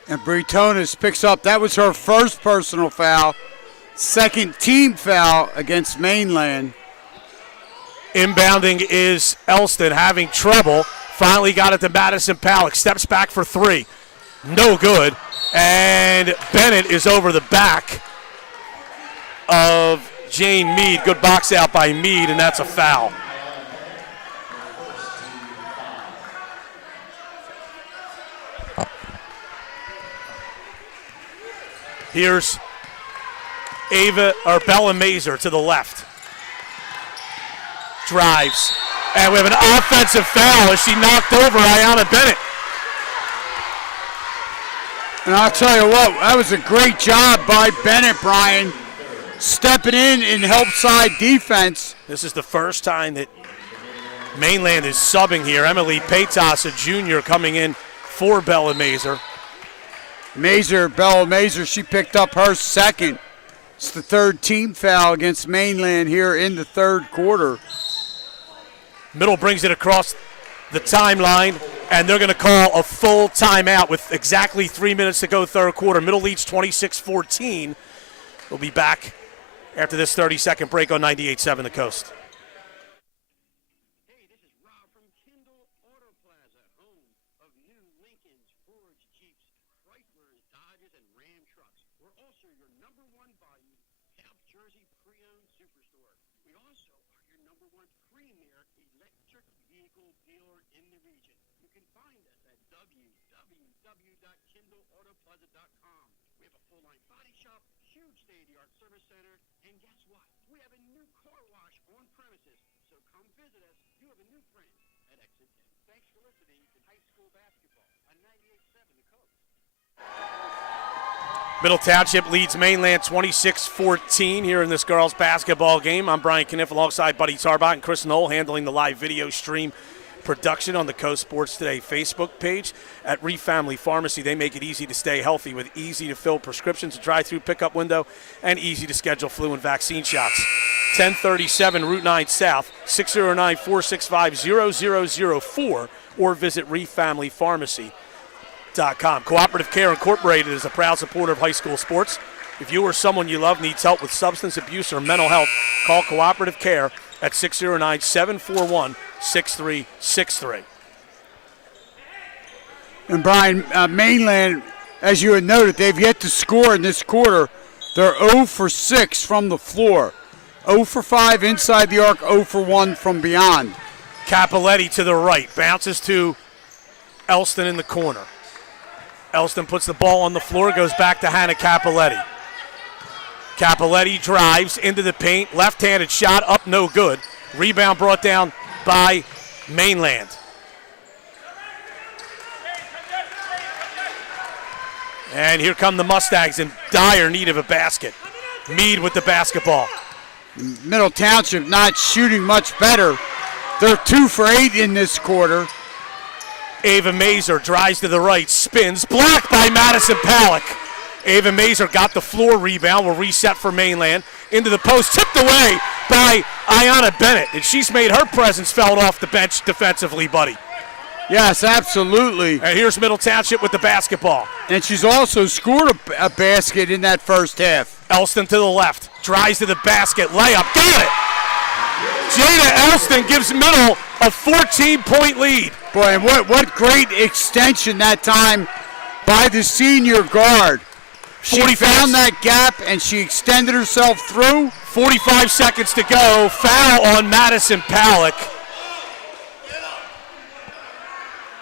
And Bretonis picks up. That was her first personal foul. Second team foul against Mainland. Inbounding is Elston, having trouble. Finally got it to Madison Palak. Steps back for three. No good. And Bennett is over the back of Jane Mead. Good box out by Mead, and that's a foul. Here's Bella Mazer to the left. Drives. And we have an offensive foul as she knocked over Ayanna Bennett. And I'll tell you what, that was a great job by Bennett, Brian, stepping in help side defense. This is the first time that Mainland is subbing here. Emily Paytas, a junior, coming in for Bella Mazer. Bella Mazer, she picked up her second. It's the third team foul against Mainland here in the third quarter. Middle brings it across the timeline, and they're going to call a full timeout with exactly 3 minutes to go third quarter. Middle leads 26-14. We'll be back after this 30-second break on 98.7 The Coast. Hey, this is Rob from Kindle Auto Plaza, home of new Lincolns, Fords, Jeeps, Chryslers, Dodges, and Ram trucks. We're also your number one value South Jersey pre-owned superstore. We also are your number one premier electric vehicle dealer in the region. You can find us at www.kindleautoplaza.com. We have a full-line body shop, huge state-of-the-art service center, and guess what? We have a new car wash on premises. So come visit us. You have a new friend at Exit 10. Thanks for listening to high school basketball on 98.7 The Coast. Middle Township leads Mainland 26-14 here in this girls basketball game. I'm Brian Kniff alongside Buddy Tarbot and Chris Knoll handling the live video stream production on the Coast Sports Today Facebook page. At Reef Family Pharmacy, they make it easy to stay healthy with easy-to-fill prescriptions, a drive-through pickup window, and easy-to-schedule flu and vaccine shots. 1037 Route 9 South, 609-465-0004, or visit reeffamilypharmacy.com. Cooperative Care Incorporated is a proud supporter of high school sports. If you or someone you love needs help with substance abuse or mental health, call Cooperative Care at 609-741-6363. And Brian, Mainland, as you had noted, they've yet to score in this quarter. They're 0 for 6 from the floor. 0 for 5 inside the arc, 0 for 1 from beyond. Capoletti to the right, bounces to Elston in the corner. Elston puts the ball on the floor, goes back to Hannah Capoletti. Capoletti drives into the paint, left-handed shot up, no good. Rebound brought down by Mainland. And here come the Mustangs in dire need of a basket. Mead with the basketball. Middle Township not shooting much better. They're 2 for 8 in this quarter. Ava Mazer drives to the right, spins, blocked by Madison Palak. Ava Mazer got the floor rebound, will reset for Mainland. Into the post, tipped away by Ayanna Bennett. And she's made her presence felt off the bench defensively, Buddy. Yes, absolutely. And here's Middle Township with the basketball. And she's also scored a basket in that first half. Elston to the left, drives to the basket, layup, got it! Jada Elston gives Middle a 14-point lead. Boy, and what great extension that time by the senior guard. She found that gap and she extended herself through. 45 seconds to go. Foul on Madison Palak.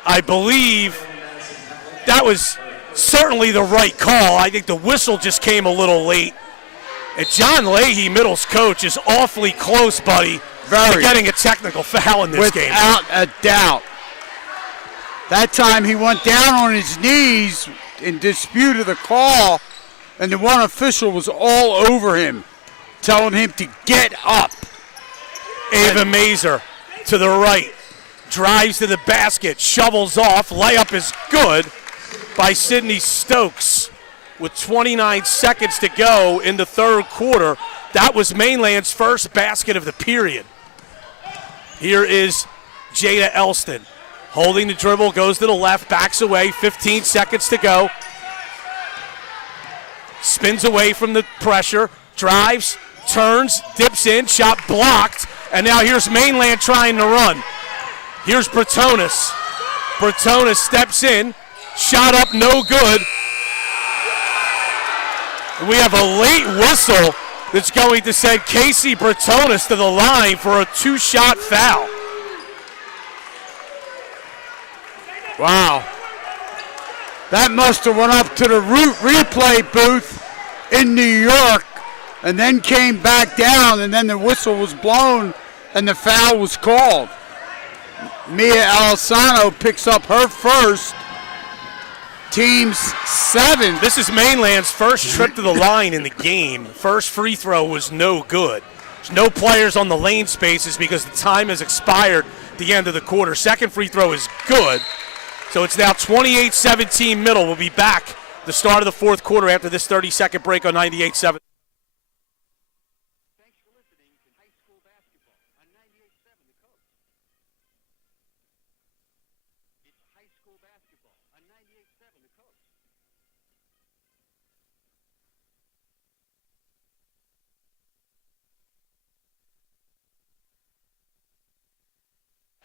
I believe that was certainly the right call. I think the whistle just came a little late. And John Leahy, Middle's coach, is awfully close, buddy, to getting a technical foul in this game. Without a doubt. That time he went down on his knees in dispute of the call, and the one official was all over him, telling him to get up. Ava Mazer to the right, drives to the basket, shovels off, layup is good by Sydney Stokes. With 29 seconds to go in the third quarter, that was Mainland's first basket of the period. Here is Jada Elston, holding the dribble, goes to the left, backs away, 15 seconds to go. Spins away from the pressure, drives, turns, dips in, shot blocked, and now here's Mainland trying to run. Here's Bratonis. Bratonis steps in, shot up, no good. We have a late whistle that's going to send Casey Bratonis to the line for a two-shot foul. Wow. That must have went up to the replay booth in New York and then came back down, and then the whistle was blown and the foul was called. Mia Alessano picks up her first. Team's 7. This is Mainland's first trip to the line in the game. First free throw was no good. There's no players on the lane spaces because the time has expired at the end of the quarter. Second free throw is good. So it's now 28-17 Middle. We'll be back the start of the fourth quarter after this 30-second break on 98.7.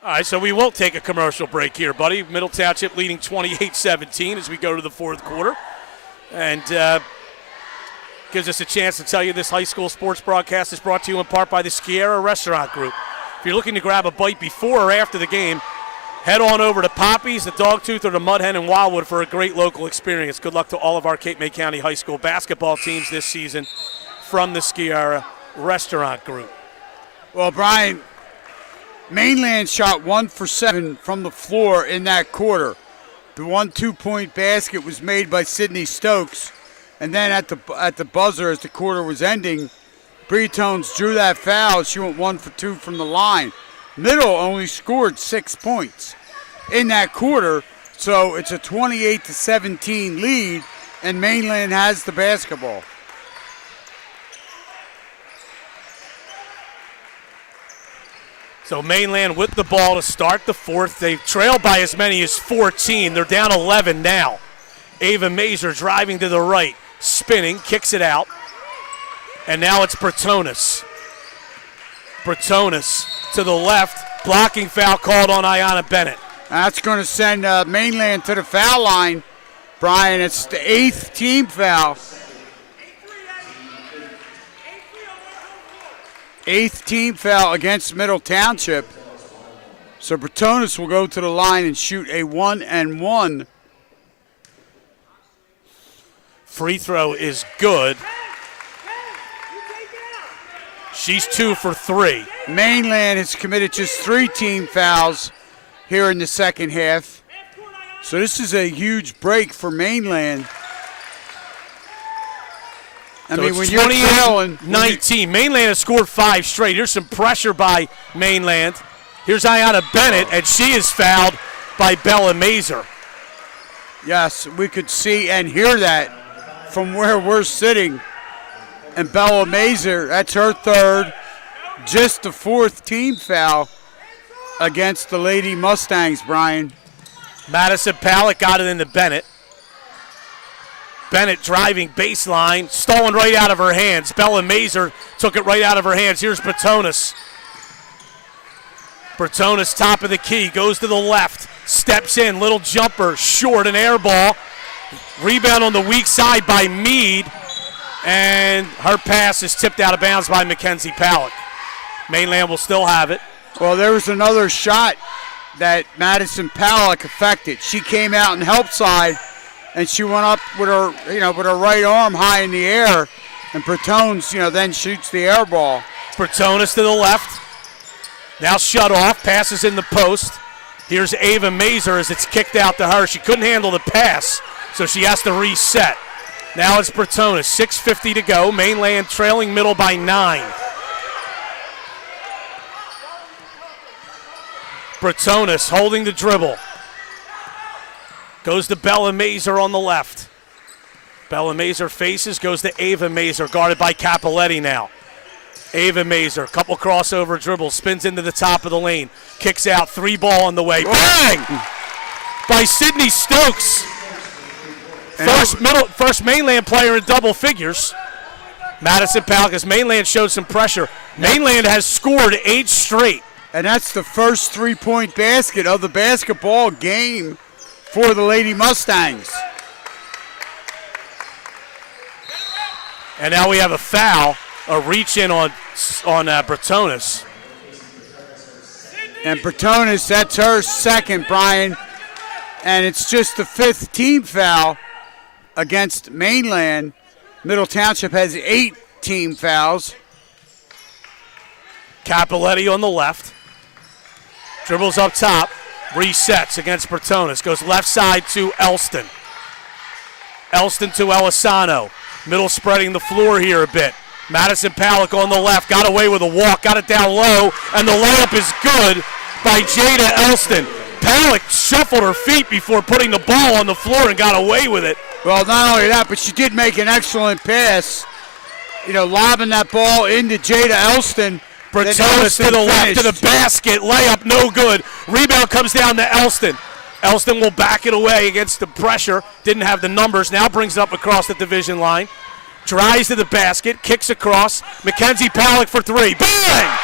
All right, so we won't take a commercial break here, buddy. Middle Township leading 28-17 as we go to the fourth quarter. And gives us a chance to tell you this high school sports broadcast is brought to you in part by the Sierra Restaurant Group. If you're looking to grab a bite before or after the game, head on over to Poppy's, the Dogtooth, or the Mud Hen in Wildwood for a great local experience. Good luck to all of our Cape May County High School basketball teams this season from the Sierra Restaurant Group. Well, Brian, Mainland shot 1 for 7 from the floor in that quarter. The 1 2-point basket was made by Sydney Stokes. And then at the buzzer as the quarter was ending, Bretones drew that foul. She went 1 for 2 from the line. Middle only scored 6 points in that quarter, so it's a 28-17 lead, and Mainland has the basketball. So Mainland with the ball to start the fourth. They trail by as many as 14. They're down 11 now. Ava Mazer driving to the right, spinning, kicks it out. And now it's Bratonis. Bratonis to the left, blocking foul called on Ayanna Bennett. That's going to send Mainland to the foul line, Brian. It's the 8th team foul. 8th team foul against Middle Township. So Bratonis will go to the line and shoot a 1-and-1. Free throw is good. She's 2 for 3. Mainland has committed just 3 team fouls here in the second half. So this is a huge break for Mainland. I mean, when you're trailing 19. Mainland has scored 5 straight. Here's some pressure by Mainland. Here's Ayanna Bennett, and she is fouled by Bella Mazer. Yes, we could see and hear that from where we're sitting. And Bella Mazer, that's her 3rd, just the 4th team foul against the Lady Mustangs, Brian. Madison Palak got it into Bennett. Bennett driving baseline, stolen right out of her hands. Bella Mazer took it right out of her hands. Here's Bratonis. Bratonis, top of the key, goes to the left, steps in, little jumper, short, an air ball. Rebound on the weak side by Meade, and her pass is tipped out of bounds by Mackenzie Palak. Mainland will still have it. Well, there was another shot that Madison Palak affected. She came out in help side, and she went up with her, with her right arm high in the air, and Bratones, then shoots the air ball. Bratonis to the left. Now shut off, passes in the post. Here's Ava Mazer as it's kicked out to her. She couldn't handle the pass, so she has to reset. Now it's Bratonis, 6:50 to go. Mainland trailing middle by 9. Bratonis holding the dribble. Goes to Bella Mazer on the left. Bella Mazer faces, goes to Ava Mazer, guarded by Capoletti now. Ava Mazer, couple crossover dribbles, spins into the top of the lane, kicks out, 3 ball on the way. Bang! By Sydney Stokes. First Mainland player in double figures. Madison Palak, as Mainland showed some pressure. Mainland has scored 8 straight. And that's the first 3-point basket of the basketball game for the Lady Mustangs. And now we have a foul, a reach in on Bratonis. And Bratonis, that's her second, Brian. And it's just the 5th team foul against Mainland. Middle Township has 8 team fouls. Capoletti on the left. Dribbles up top. Resets against Bratonis. Goes left side to Elston. Elston to Elisano. Middle spreading the floor here a bit. Madison Palak on the left. Got away with a walk. Got it down low. And the layup is good by Jada Elston. Palak shuffled her feet before putting the ball on the floor and got away with it. Well, not only that, but she did make an excellent pass. Lobbing that ball into Jada Elston. Bratonis to the left to the basket. Layup no good. Rebound comes down to Elston. Elston will back it away against the pressure. Didn't have the numbers. Now brings it up across the division line. Drives to the basket. Kicks across. Mackenzie Palak for 3. Bang!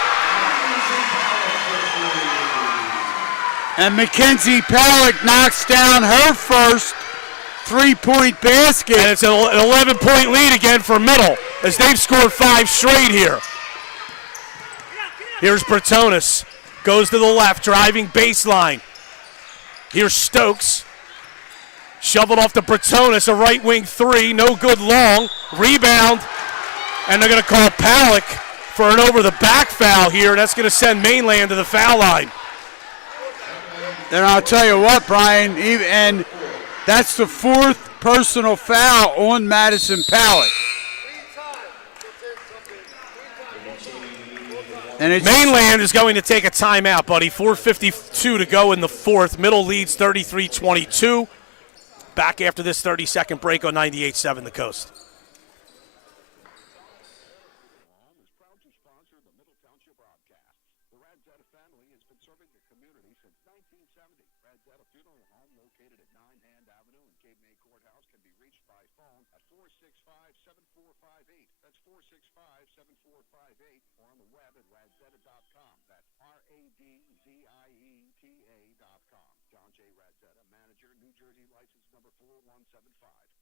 And Mackenzie Palak knocks down her first 3-point basket. And it's an 11-point lead again for Middle as they've scored 5 straight here. Here's Bratonis. Goes to the left, driving baseline. Here's Stokes. Shoveled off to Bratonis, a right wing 3. No good long. Rebound. And they're going to call Palak for an over the back foul here. And that's going to send Mainland to the foul line. And I'll tell you what, Brian, and that's the 4th personal foul on Madison Palak. And Mainland is going to take a timeout, buddy. 4:52 to go in the 4th. Middle leads 33-22. Back after this 30-second break on 98.7 The Coast.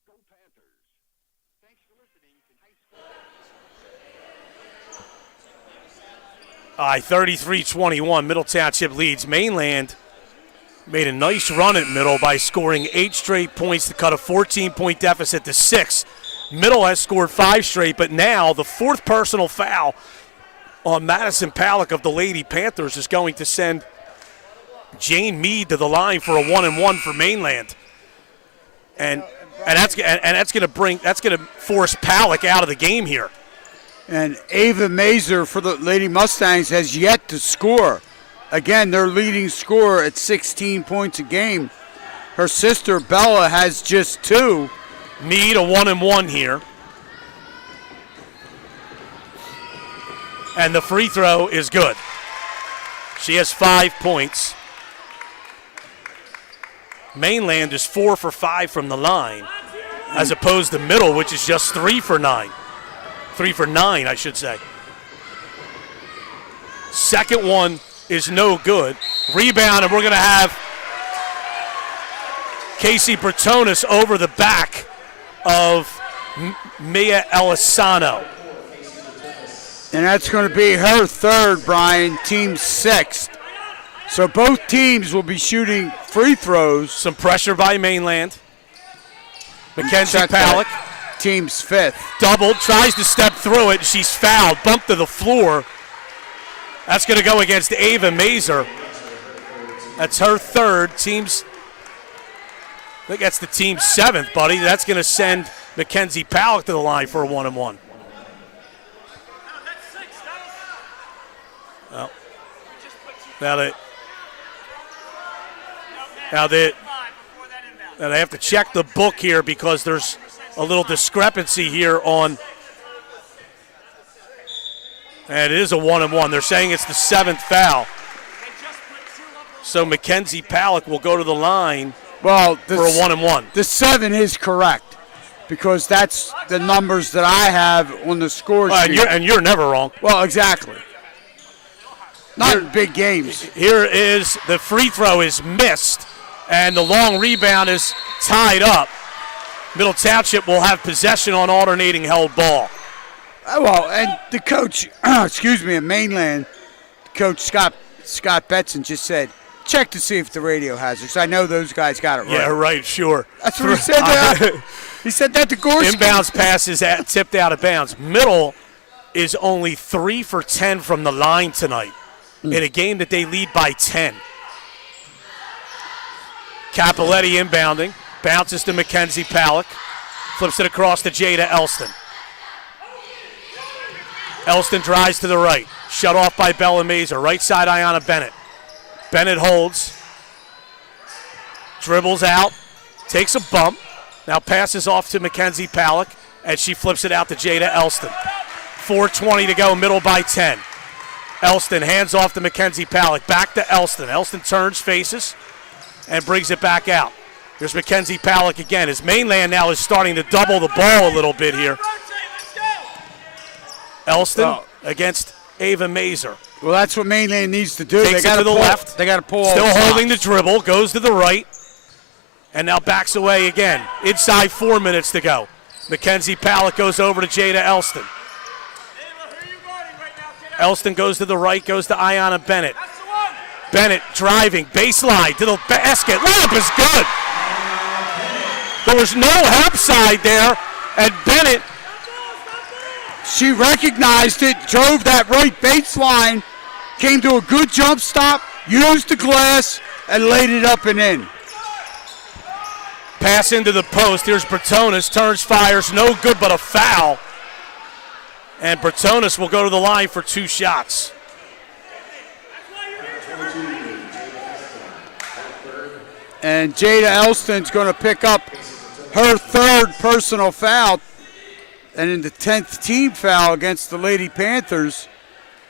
Go Panthers. Thanks for listening to High School. 33-21, Middle Township leads. Mainland made a nice run at Middle by scoring 8 straight points to cut a 14-point deficit to 6. Middle has scored 5 straight, but now the 4th personal foul on Madison Palak of the Lady Panthers is going to send Jane Meade to the line for a 1-and-1 for Mainland. And that's going to force Palak out of the game here. And Ava Mazer for the Lady Mustangs has yet to score. Again, their leading scorer at 16 points a game. Her sister Bella has just 2. Meade a 1-and-1 here. And the free throw is good. She has 5 points. Mainland is 4 for 5 from the line. as opposed to Middle, which is just 3 for 9. 3 for 9, I should say. Second one is no good. Rebound, and we're going to have Casey Bertonis over the back of Mia Elisano. And that's going to be her third, Brian, team sixth. So both teams will be shooting free throws. Some pressure by Mainland. Mackenzie Check Palick. that. Team's fifth. Doubled, tries to step through it. She's fouled, bumped to the floor. That's going to go against Ava Mazer. That's her third. I think that's the team's seventh, buddy. That's going to send Mackenzie Palick to the line for a 1-and-1. Well, now they have to check the book here because there's a little discrepancy here on. And it is a 1-and-1. They're saying it's the seventh foul. So Mackenzie Palick will go to the line for a 1-and-1. The 7 is correct because that's the numbers that I have on the score sheet. And you're never wrong. Well, exactly. Not in big games. Here is the free throw is missed, and the long rebound is tied up. Middle Township will have possession on alternating held ball. Well, and the coach, in Mainland, Coach Scott Betson just said, check to see if the radio has it. 'Cause I know those guys got it right. Yeah, right, sure. That's what he said. He said that to Gorski. Inbounds pass is tipped out of bounds. Middle is only 3 for 10 from the line tonight in a game that they lead by 10. Capoletti inbounding. Bounces to Mackenzie Palick. Flips it across to Jada Elston. Elston drives to the right. Shut off by Bella Mazer. Right side, Ayanna Bennett. Bennett holds. Dribbles out. Takes a bump. Now passes off to Mackenzie Palick, and she flips it out to Jada Elston. 4:20 to go, Middle by 10. Elston hands off to Mackenzie Palick. Back to Elston. Elston turns, faces, and brings it back out. There's Mackenzie Palick again. As Mainland now is starting to double the ball a little bit here. Elston against Ava Mazer. Well, that's what Mainland needs to do. Takes it to the left. They got to pull. Still holding the dribble. Goes to the right. And now backs away again. Inside 4 minutes to go. Mackenzie Palick goes over to Jada Elston. Elston goes to the right, goes to Ayanna Bennett. Bennett driving, baseline to the basket. Layup is good. There was no help side there, and Bennett. She recognized it, drove that right baseline, came to a good jump stop, used the glass, and laid it up and in. Pass into the post. Here's Bertonis. Turns, fires. No good, but a foul. And Bertonis will go to the line for 2 shots. And Jada Elston's going to pick up her third personal foul, and in the 10th team foul against the Lady Panthers.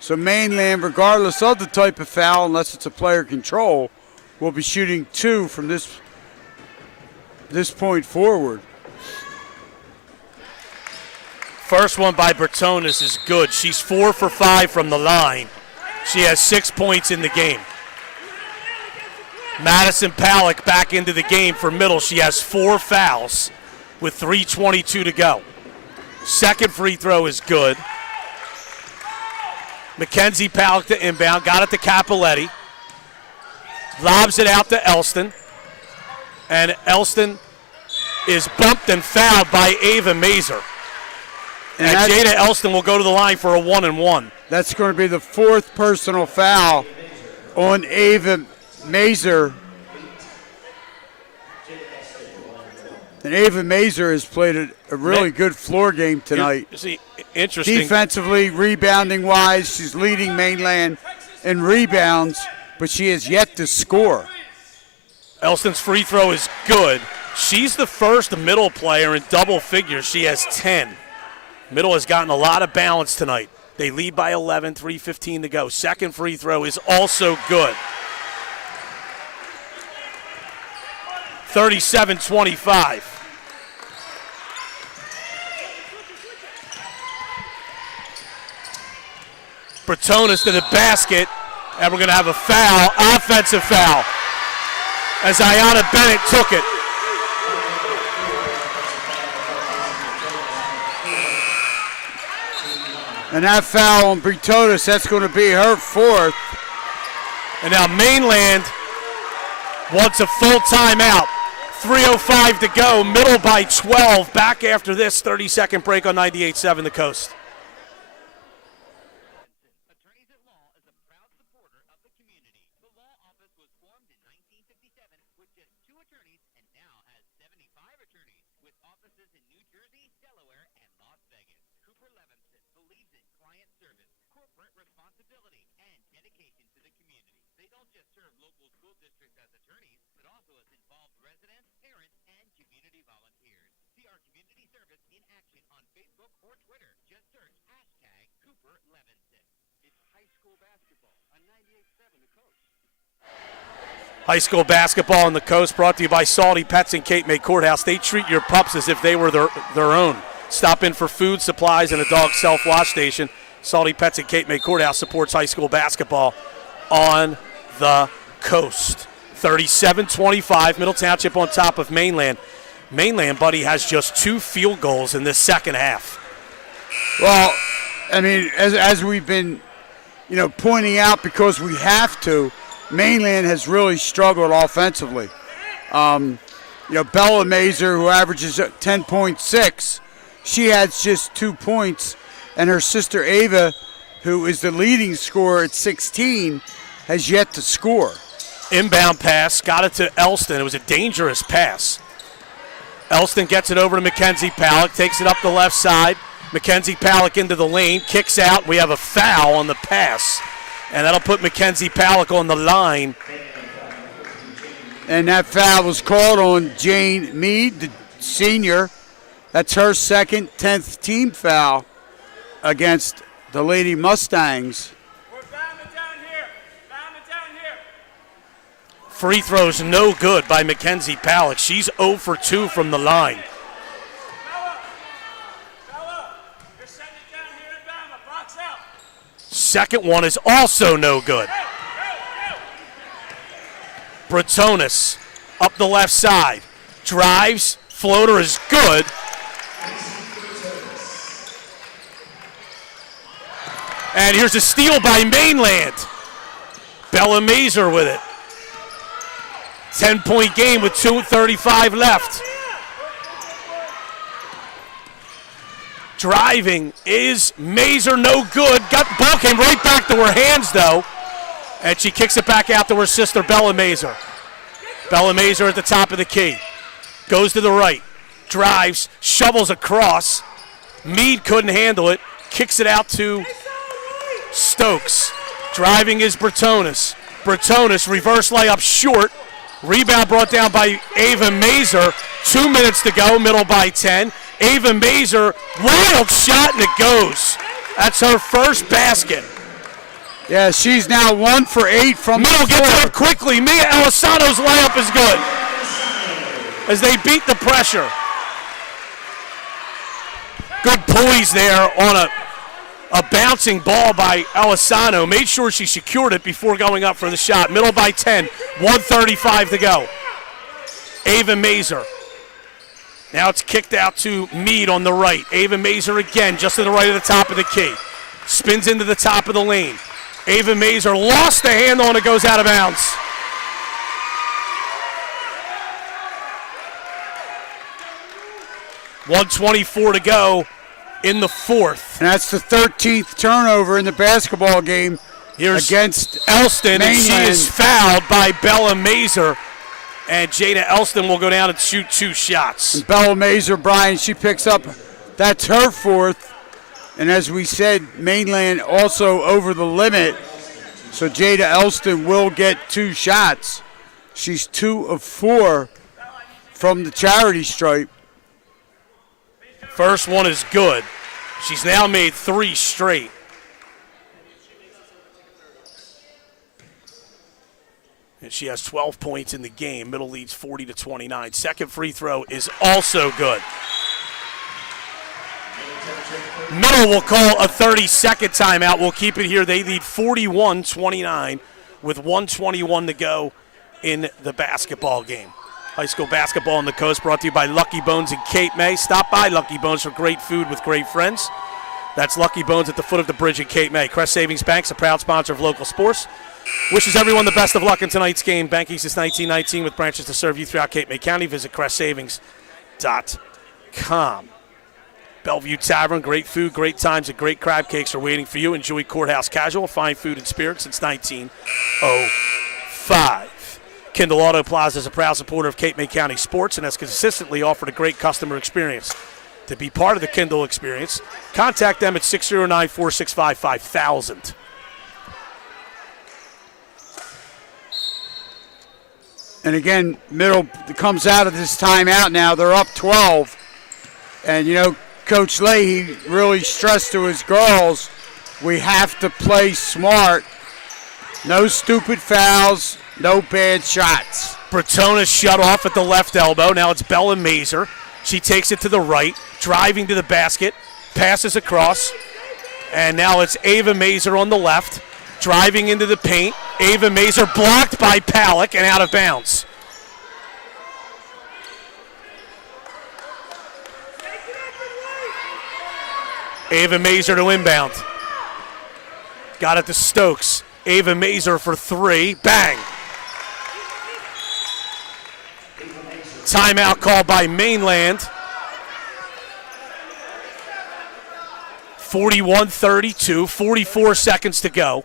So Mainland, regardless of the type of foul, unless it's a player control, will be shooting 2 from this point forward. First one by Bertonis is good. She's 4 for 5 from the line. She has 6 points in the game. Madison Palick back into the game for Middle. She has 4 fouls with 3:22 to go. Second free throw is good. Mackenzie Palick to inbound. Got it to Capoletti. Lobs it out to Elston. And Elston is bumped and fouled by Ava Mazer. And Jada Elston will go to the line for a 1-and-1. That's going to be the 4th personal foul on Ava Mazer. And Ava Mazer has played a really good floor game tonight. See, interesting. Defensively, rebounding-wise, she's leading Mainland in rebounds, but she has yet to score. Elston's free throw is good. She's the first Middle player in double figures. She has 10. Middle has gotten a lot of balance tonight. They lead by 11, 3:15 to go. Second free throw is also good. 37-25. Bratonis to the basket, and we're going to have a foul, offensive foul, as Ayanna Bennett took it. And that foul on Bratonis, that's going to be her fourth. And now Mainland wants a full timeout. 3:05 to go, middle by 12. Back after this 30-second break on 98.7 The Coast. Attorneys at Law is a proud supporter of the community. The law office was formed in 1957 with just 2 attorneys and now has 75 attorneys with offices in New Jersey, Delaware, and Las Vegas. Cooper Levinson believes in client service, corporate responsibility, and dedication to the community. They don't just serve local school districts as attorneys, but also as involved residents, parents, and community volunteers. See our community service in action on Facebook or Twitter. Just search #Cooper Levinson. It's high school basketball on 98.7 The Coast. High school basketball on the Coast brought to you by Salty Pets and Cape May Courthouse. They treat your pups as if they were their own. Stop in for food, supplies, and a dog self-wash station. Salty Pets and Cape May Courthouse supports high school basketball on the Coast. 37-25, Middle Township on top of Mainland. Mainland, buddy, has just 2 field goals in this second half. Well, I mean, as we've been, pointing out, because we have to, Mainland has really struggled offensively. Bella Mazer, who averages 10.6, she has just 2 points, and her sister Ava, who is the leading scorer at 16, has yet to score. Inbound pass, got it to Elston. It was a dangerous pass. Elston gets it over to Mackenzie Palak, takes it up the left side. Mackenzie Palak into the lane, kicks out. We have a foul on the pass, and that'll put Mackenzie Palak on the line. And that foul was called on Jane Mead, the senior. That's her second, 10th team foul against the Lady Mustangs. Free throws no good by Mackenzie Palak. She's 0 for 2 from the line. Second one is also no good. Bratonis up the left side. Drives. Floater is good. And here's a steal by Mainland. Bella Mazer with it. 10-point game with 2:35 left. Driving is Mazer, no good. Ball came right back to her hands, though. And she kicks it back out to her sister, Bella Mazer. Bella Mazer at the top of the key. Goes to the right. Drives, shovels across. Mead couldn't handle it. Kicks it out to Stokes. Driving is Bratonis. Bratonis, reverse layup short. Rebound brought down by Ava Mazer. 2 minutes to go, middle by 10. Ava Mazer, wild shot, and it goes. That's her first basket. Yeah, she's now 1 for 8 from Middle the floor. gets it up quickly. Mia Elisano's layup is good as they beat the pressure. Good poise there on a bouncing ball by Elisano. Made sure she secured it before going up for the shot. Middle by 10, 1:35 to go. Ava Mazer. Now it's kicked out to Mead on the right. Ava Mazer again, just to the right of the top of the key. Spins into the top of the lane. Ava Mazer lost the handle and it goes out of bounds. .124 to go in the fourth. And that's the 13th turnover in the basketball game. Here's against Elston, and she Mainland. is fouled by Bella Mazer. And Jada Elston will go down and shoot 2 shots. And Bella Mazer, Brian, she picks up, that's her fourth. And as we said, Mainland also over the limit. So Jada Elston will get 2 shots. She's 2 of 4 from the charity stripe. First one is good. She's now made 3 straight. And she has 12 points in the game. Middle leads 40-29. Second free throw is also good. Middle will call a 30-second timeout. We'll keep it here. They lead 41-29 with 1:21 to go in the basketball game. High school basketball on the coast brought to you by Lucky Bones in Cape May. Stop by Lucky Bones for great food with great friends. That's Lucky Bones at the foot of the bridge in Cape May. Crest Savings Bank's a proud sponsor of local sports. Wishes everyone the best of luck in tonight's game. Banking since 1919 with branches to serve you throughout Cape May County. Visit crestsavings.com. Bellevue Tavern, great food, great times, and great crab cakes are waiting for you. Enjoy Courthouse Casual, fine food and spirits since 1905. Kindle Auto Plaza is a proud supporter of Cape May County sports and has consistently offered a great customer experience. To be part of the Kindle experience, contact them at 609-465-5000. And again, Middle comes out of this timeout now. They're up 12. And, you know, Coach Leahy really stressed to his girls, we have to play smart. No stupid fouls, no bad shots. Bretona shut off at the left elbow. Now it's Bella Mazer. She takes it to the right, driving to the basket, passes across. And now it's Ava Mazer on the left, driving into the paint. Ava Mazer blocked by Palick and out of bounds. Ava Mazer to inbound. Got it to Stokes. Ava Mazer for three. Bang. Timeout called by Mainland. 41-32, 44 seconds to go.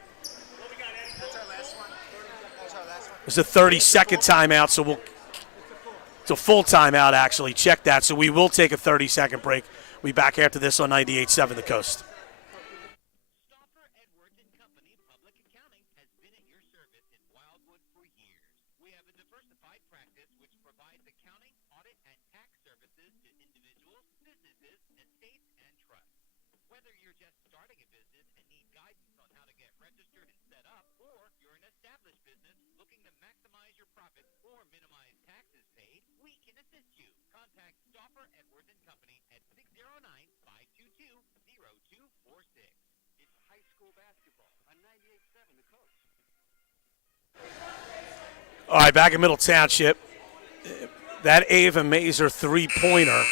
It's a 30-second timeout, so it's a full timeout, actually. Check that. So we will take a 30-second break. We'll be back after this on 98.7 The Coast. Stauffer, Edwards & Company Public Accounting has been at your service in Wildwood for years. We have a diversified practice which provides accounting, audit, and tax services to individuals, businesses, estates, and trusts. Whether you're just starting a business and need guidance on how to get registered and set up, or you're an established business looking to maximize your profits or minimize taxes paid, we can assist you. Contact Stauffer, Edwards & Company at 609-522-0246. It's high school basketball on 98.7 The Coast. All right, back in Middle Township. That Ava Mazer three-pointer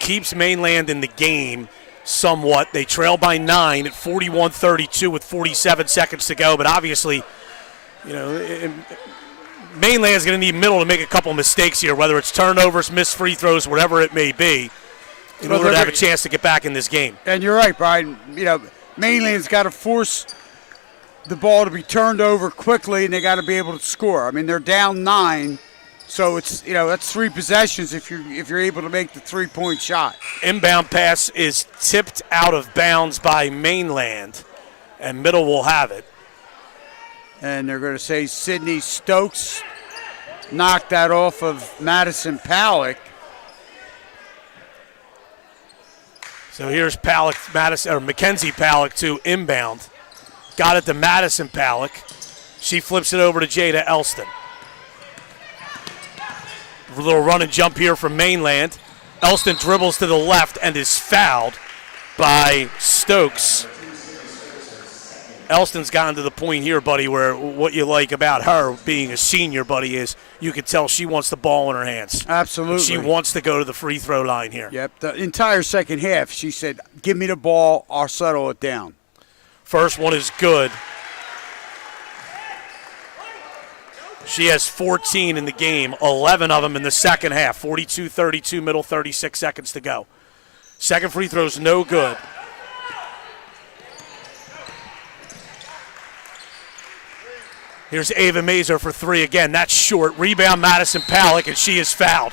keeps Mainland in the game somewhat. They trail by 9 at 41-32 with 47 seconds to go. But obviously, you know, Mainland's going to need Middle to make a couple mistakes here, whether it's turnovers, missed free throws, whatever it may be, in order to have a chance to get back in this game. And you're right, Brian. You know, Mainland's got to force the ball to be turned over quickly, and they got to be able to score. I mean, they're down 9, so it's, you know, that's 3 possessions if you're able to make the 3-point shot. Inbound pass is tipped out of bounds by Mainland, and Middle will have it. And they're going to say Sydney Stokes knocked that off of Madison Palick. So here's Mackenzie Palick to inbound. Got it to Madison Palick. She flips it over to Jada Elston. A little run and jump here from Mainland. Elston dribbles to the left and is fouled by Stokes. Elston's gotten to the point here, buddy, where what you like about her being a senior, buddy, is you can tell she wants the ball in her hands. Absolutely. She wants to go to the free throw line here. Yep, the entire second half, she said, give me the ball, I'll settle it down. First one is good. She has 14 in the game, 11 of them in the second half. 42-32, Middle, 36 seconds to go. Second free throw's no good. Here's Ava Mazer for 3 again. That's short. Rebound Madison Palick, and she is fouled.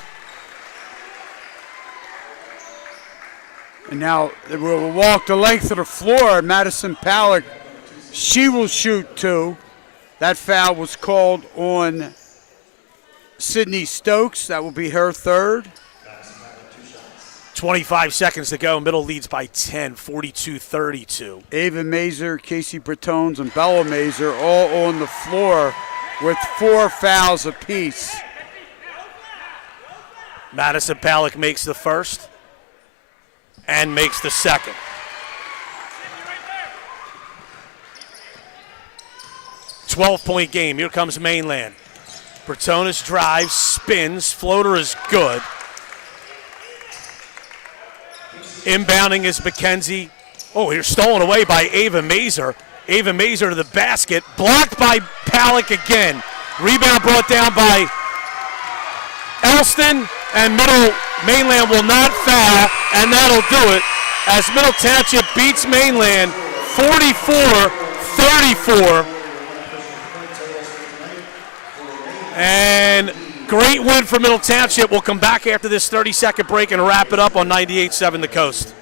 And now we'll walk the length of the floor. Madison Palick, she will shoot 2. That foul was called on Sydney Stokes. That will be her 3rd. 25 seconds to go. Middle leads by 10, 42-32. Ava Mazer, Casey Bretones, and Bella Mazer all on the floor with 4 fouls apiece. Madison Palick makes the first and makes the second. 12-point game. Here comes Mainland. Bertonis drives, spins, floater is good. Inbounding is McKenzie. Oh, here's stolen away by Ava Mazer. Ava Mazer to the basket, blocked by Palick again. Rebound brought down by Elston, and Mainland will not foul, and that'll do it as Middle Township beats Mainland 44-34. And great win for Middle Township. We'll come back after this 30-second break and wrap it up on 98.7 The Coast.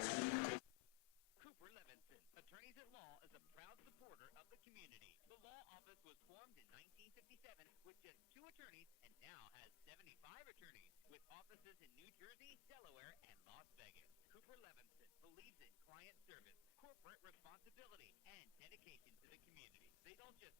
Cooper Levinson, attorneys at law, is a proud supporter of the community. The law office was formed in 1957 with just 2 attorneys and now has 75 attorneys with offices in New Jersey, Delaware, and Las Vegas. Cooper Levinson believes in client service, corporate responsibility, and dedication to the community. They don't just serve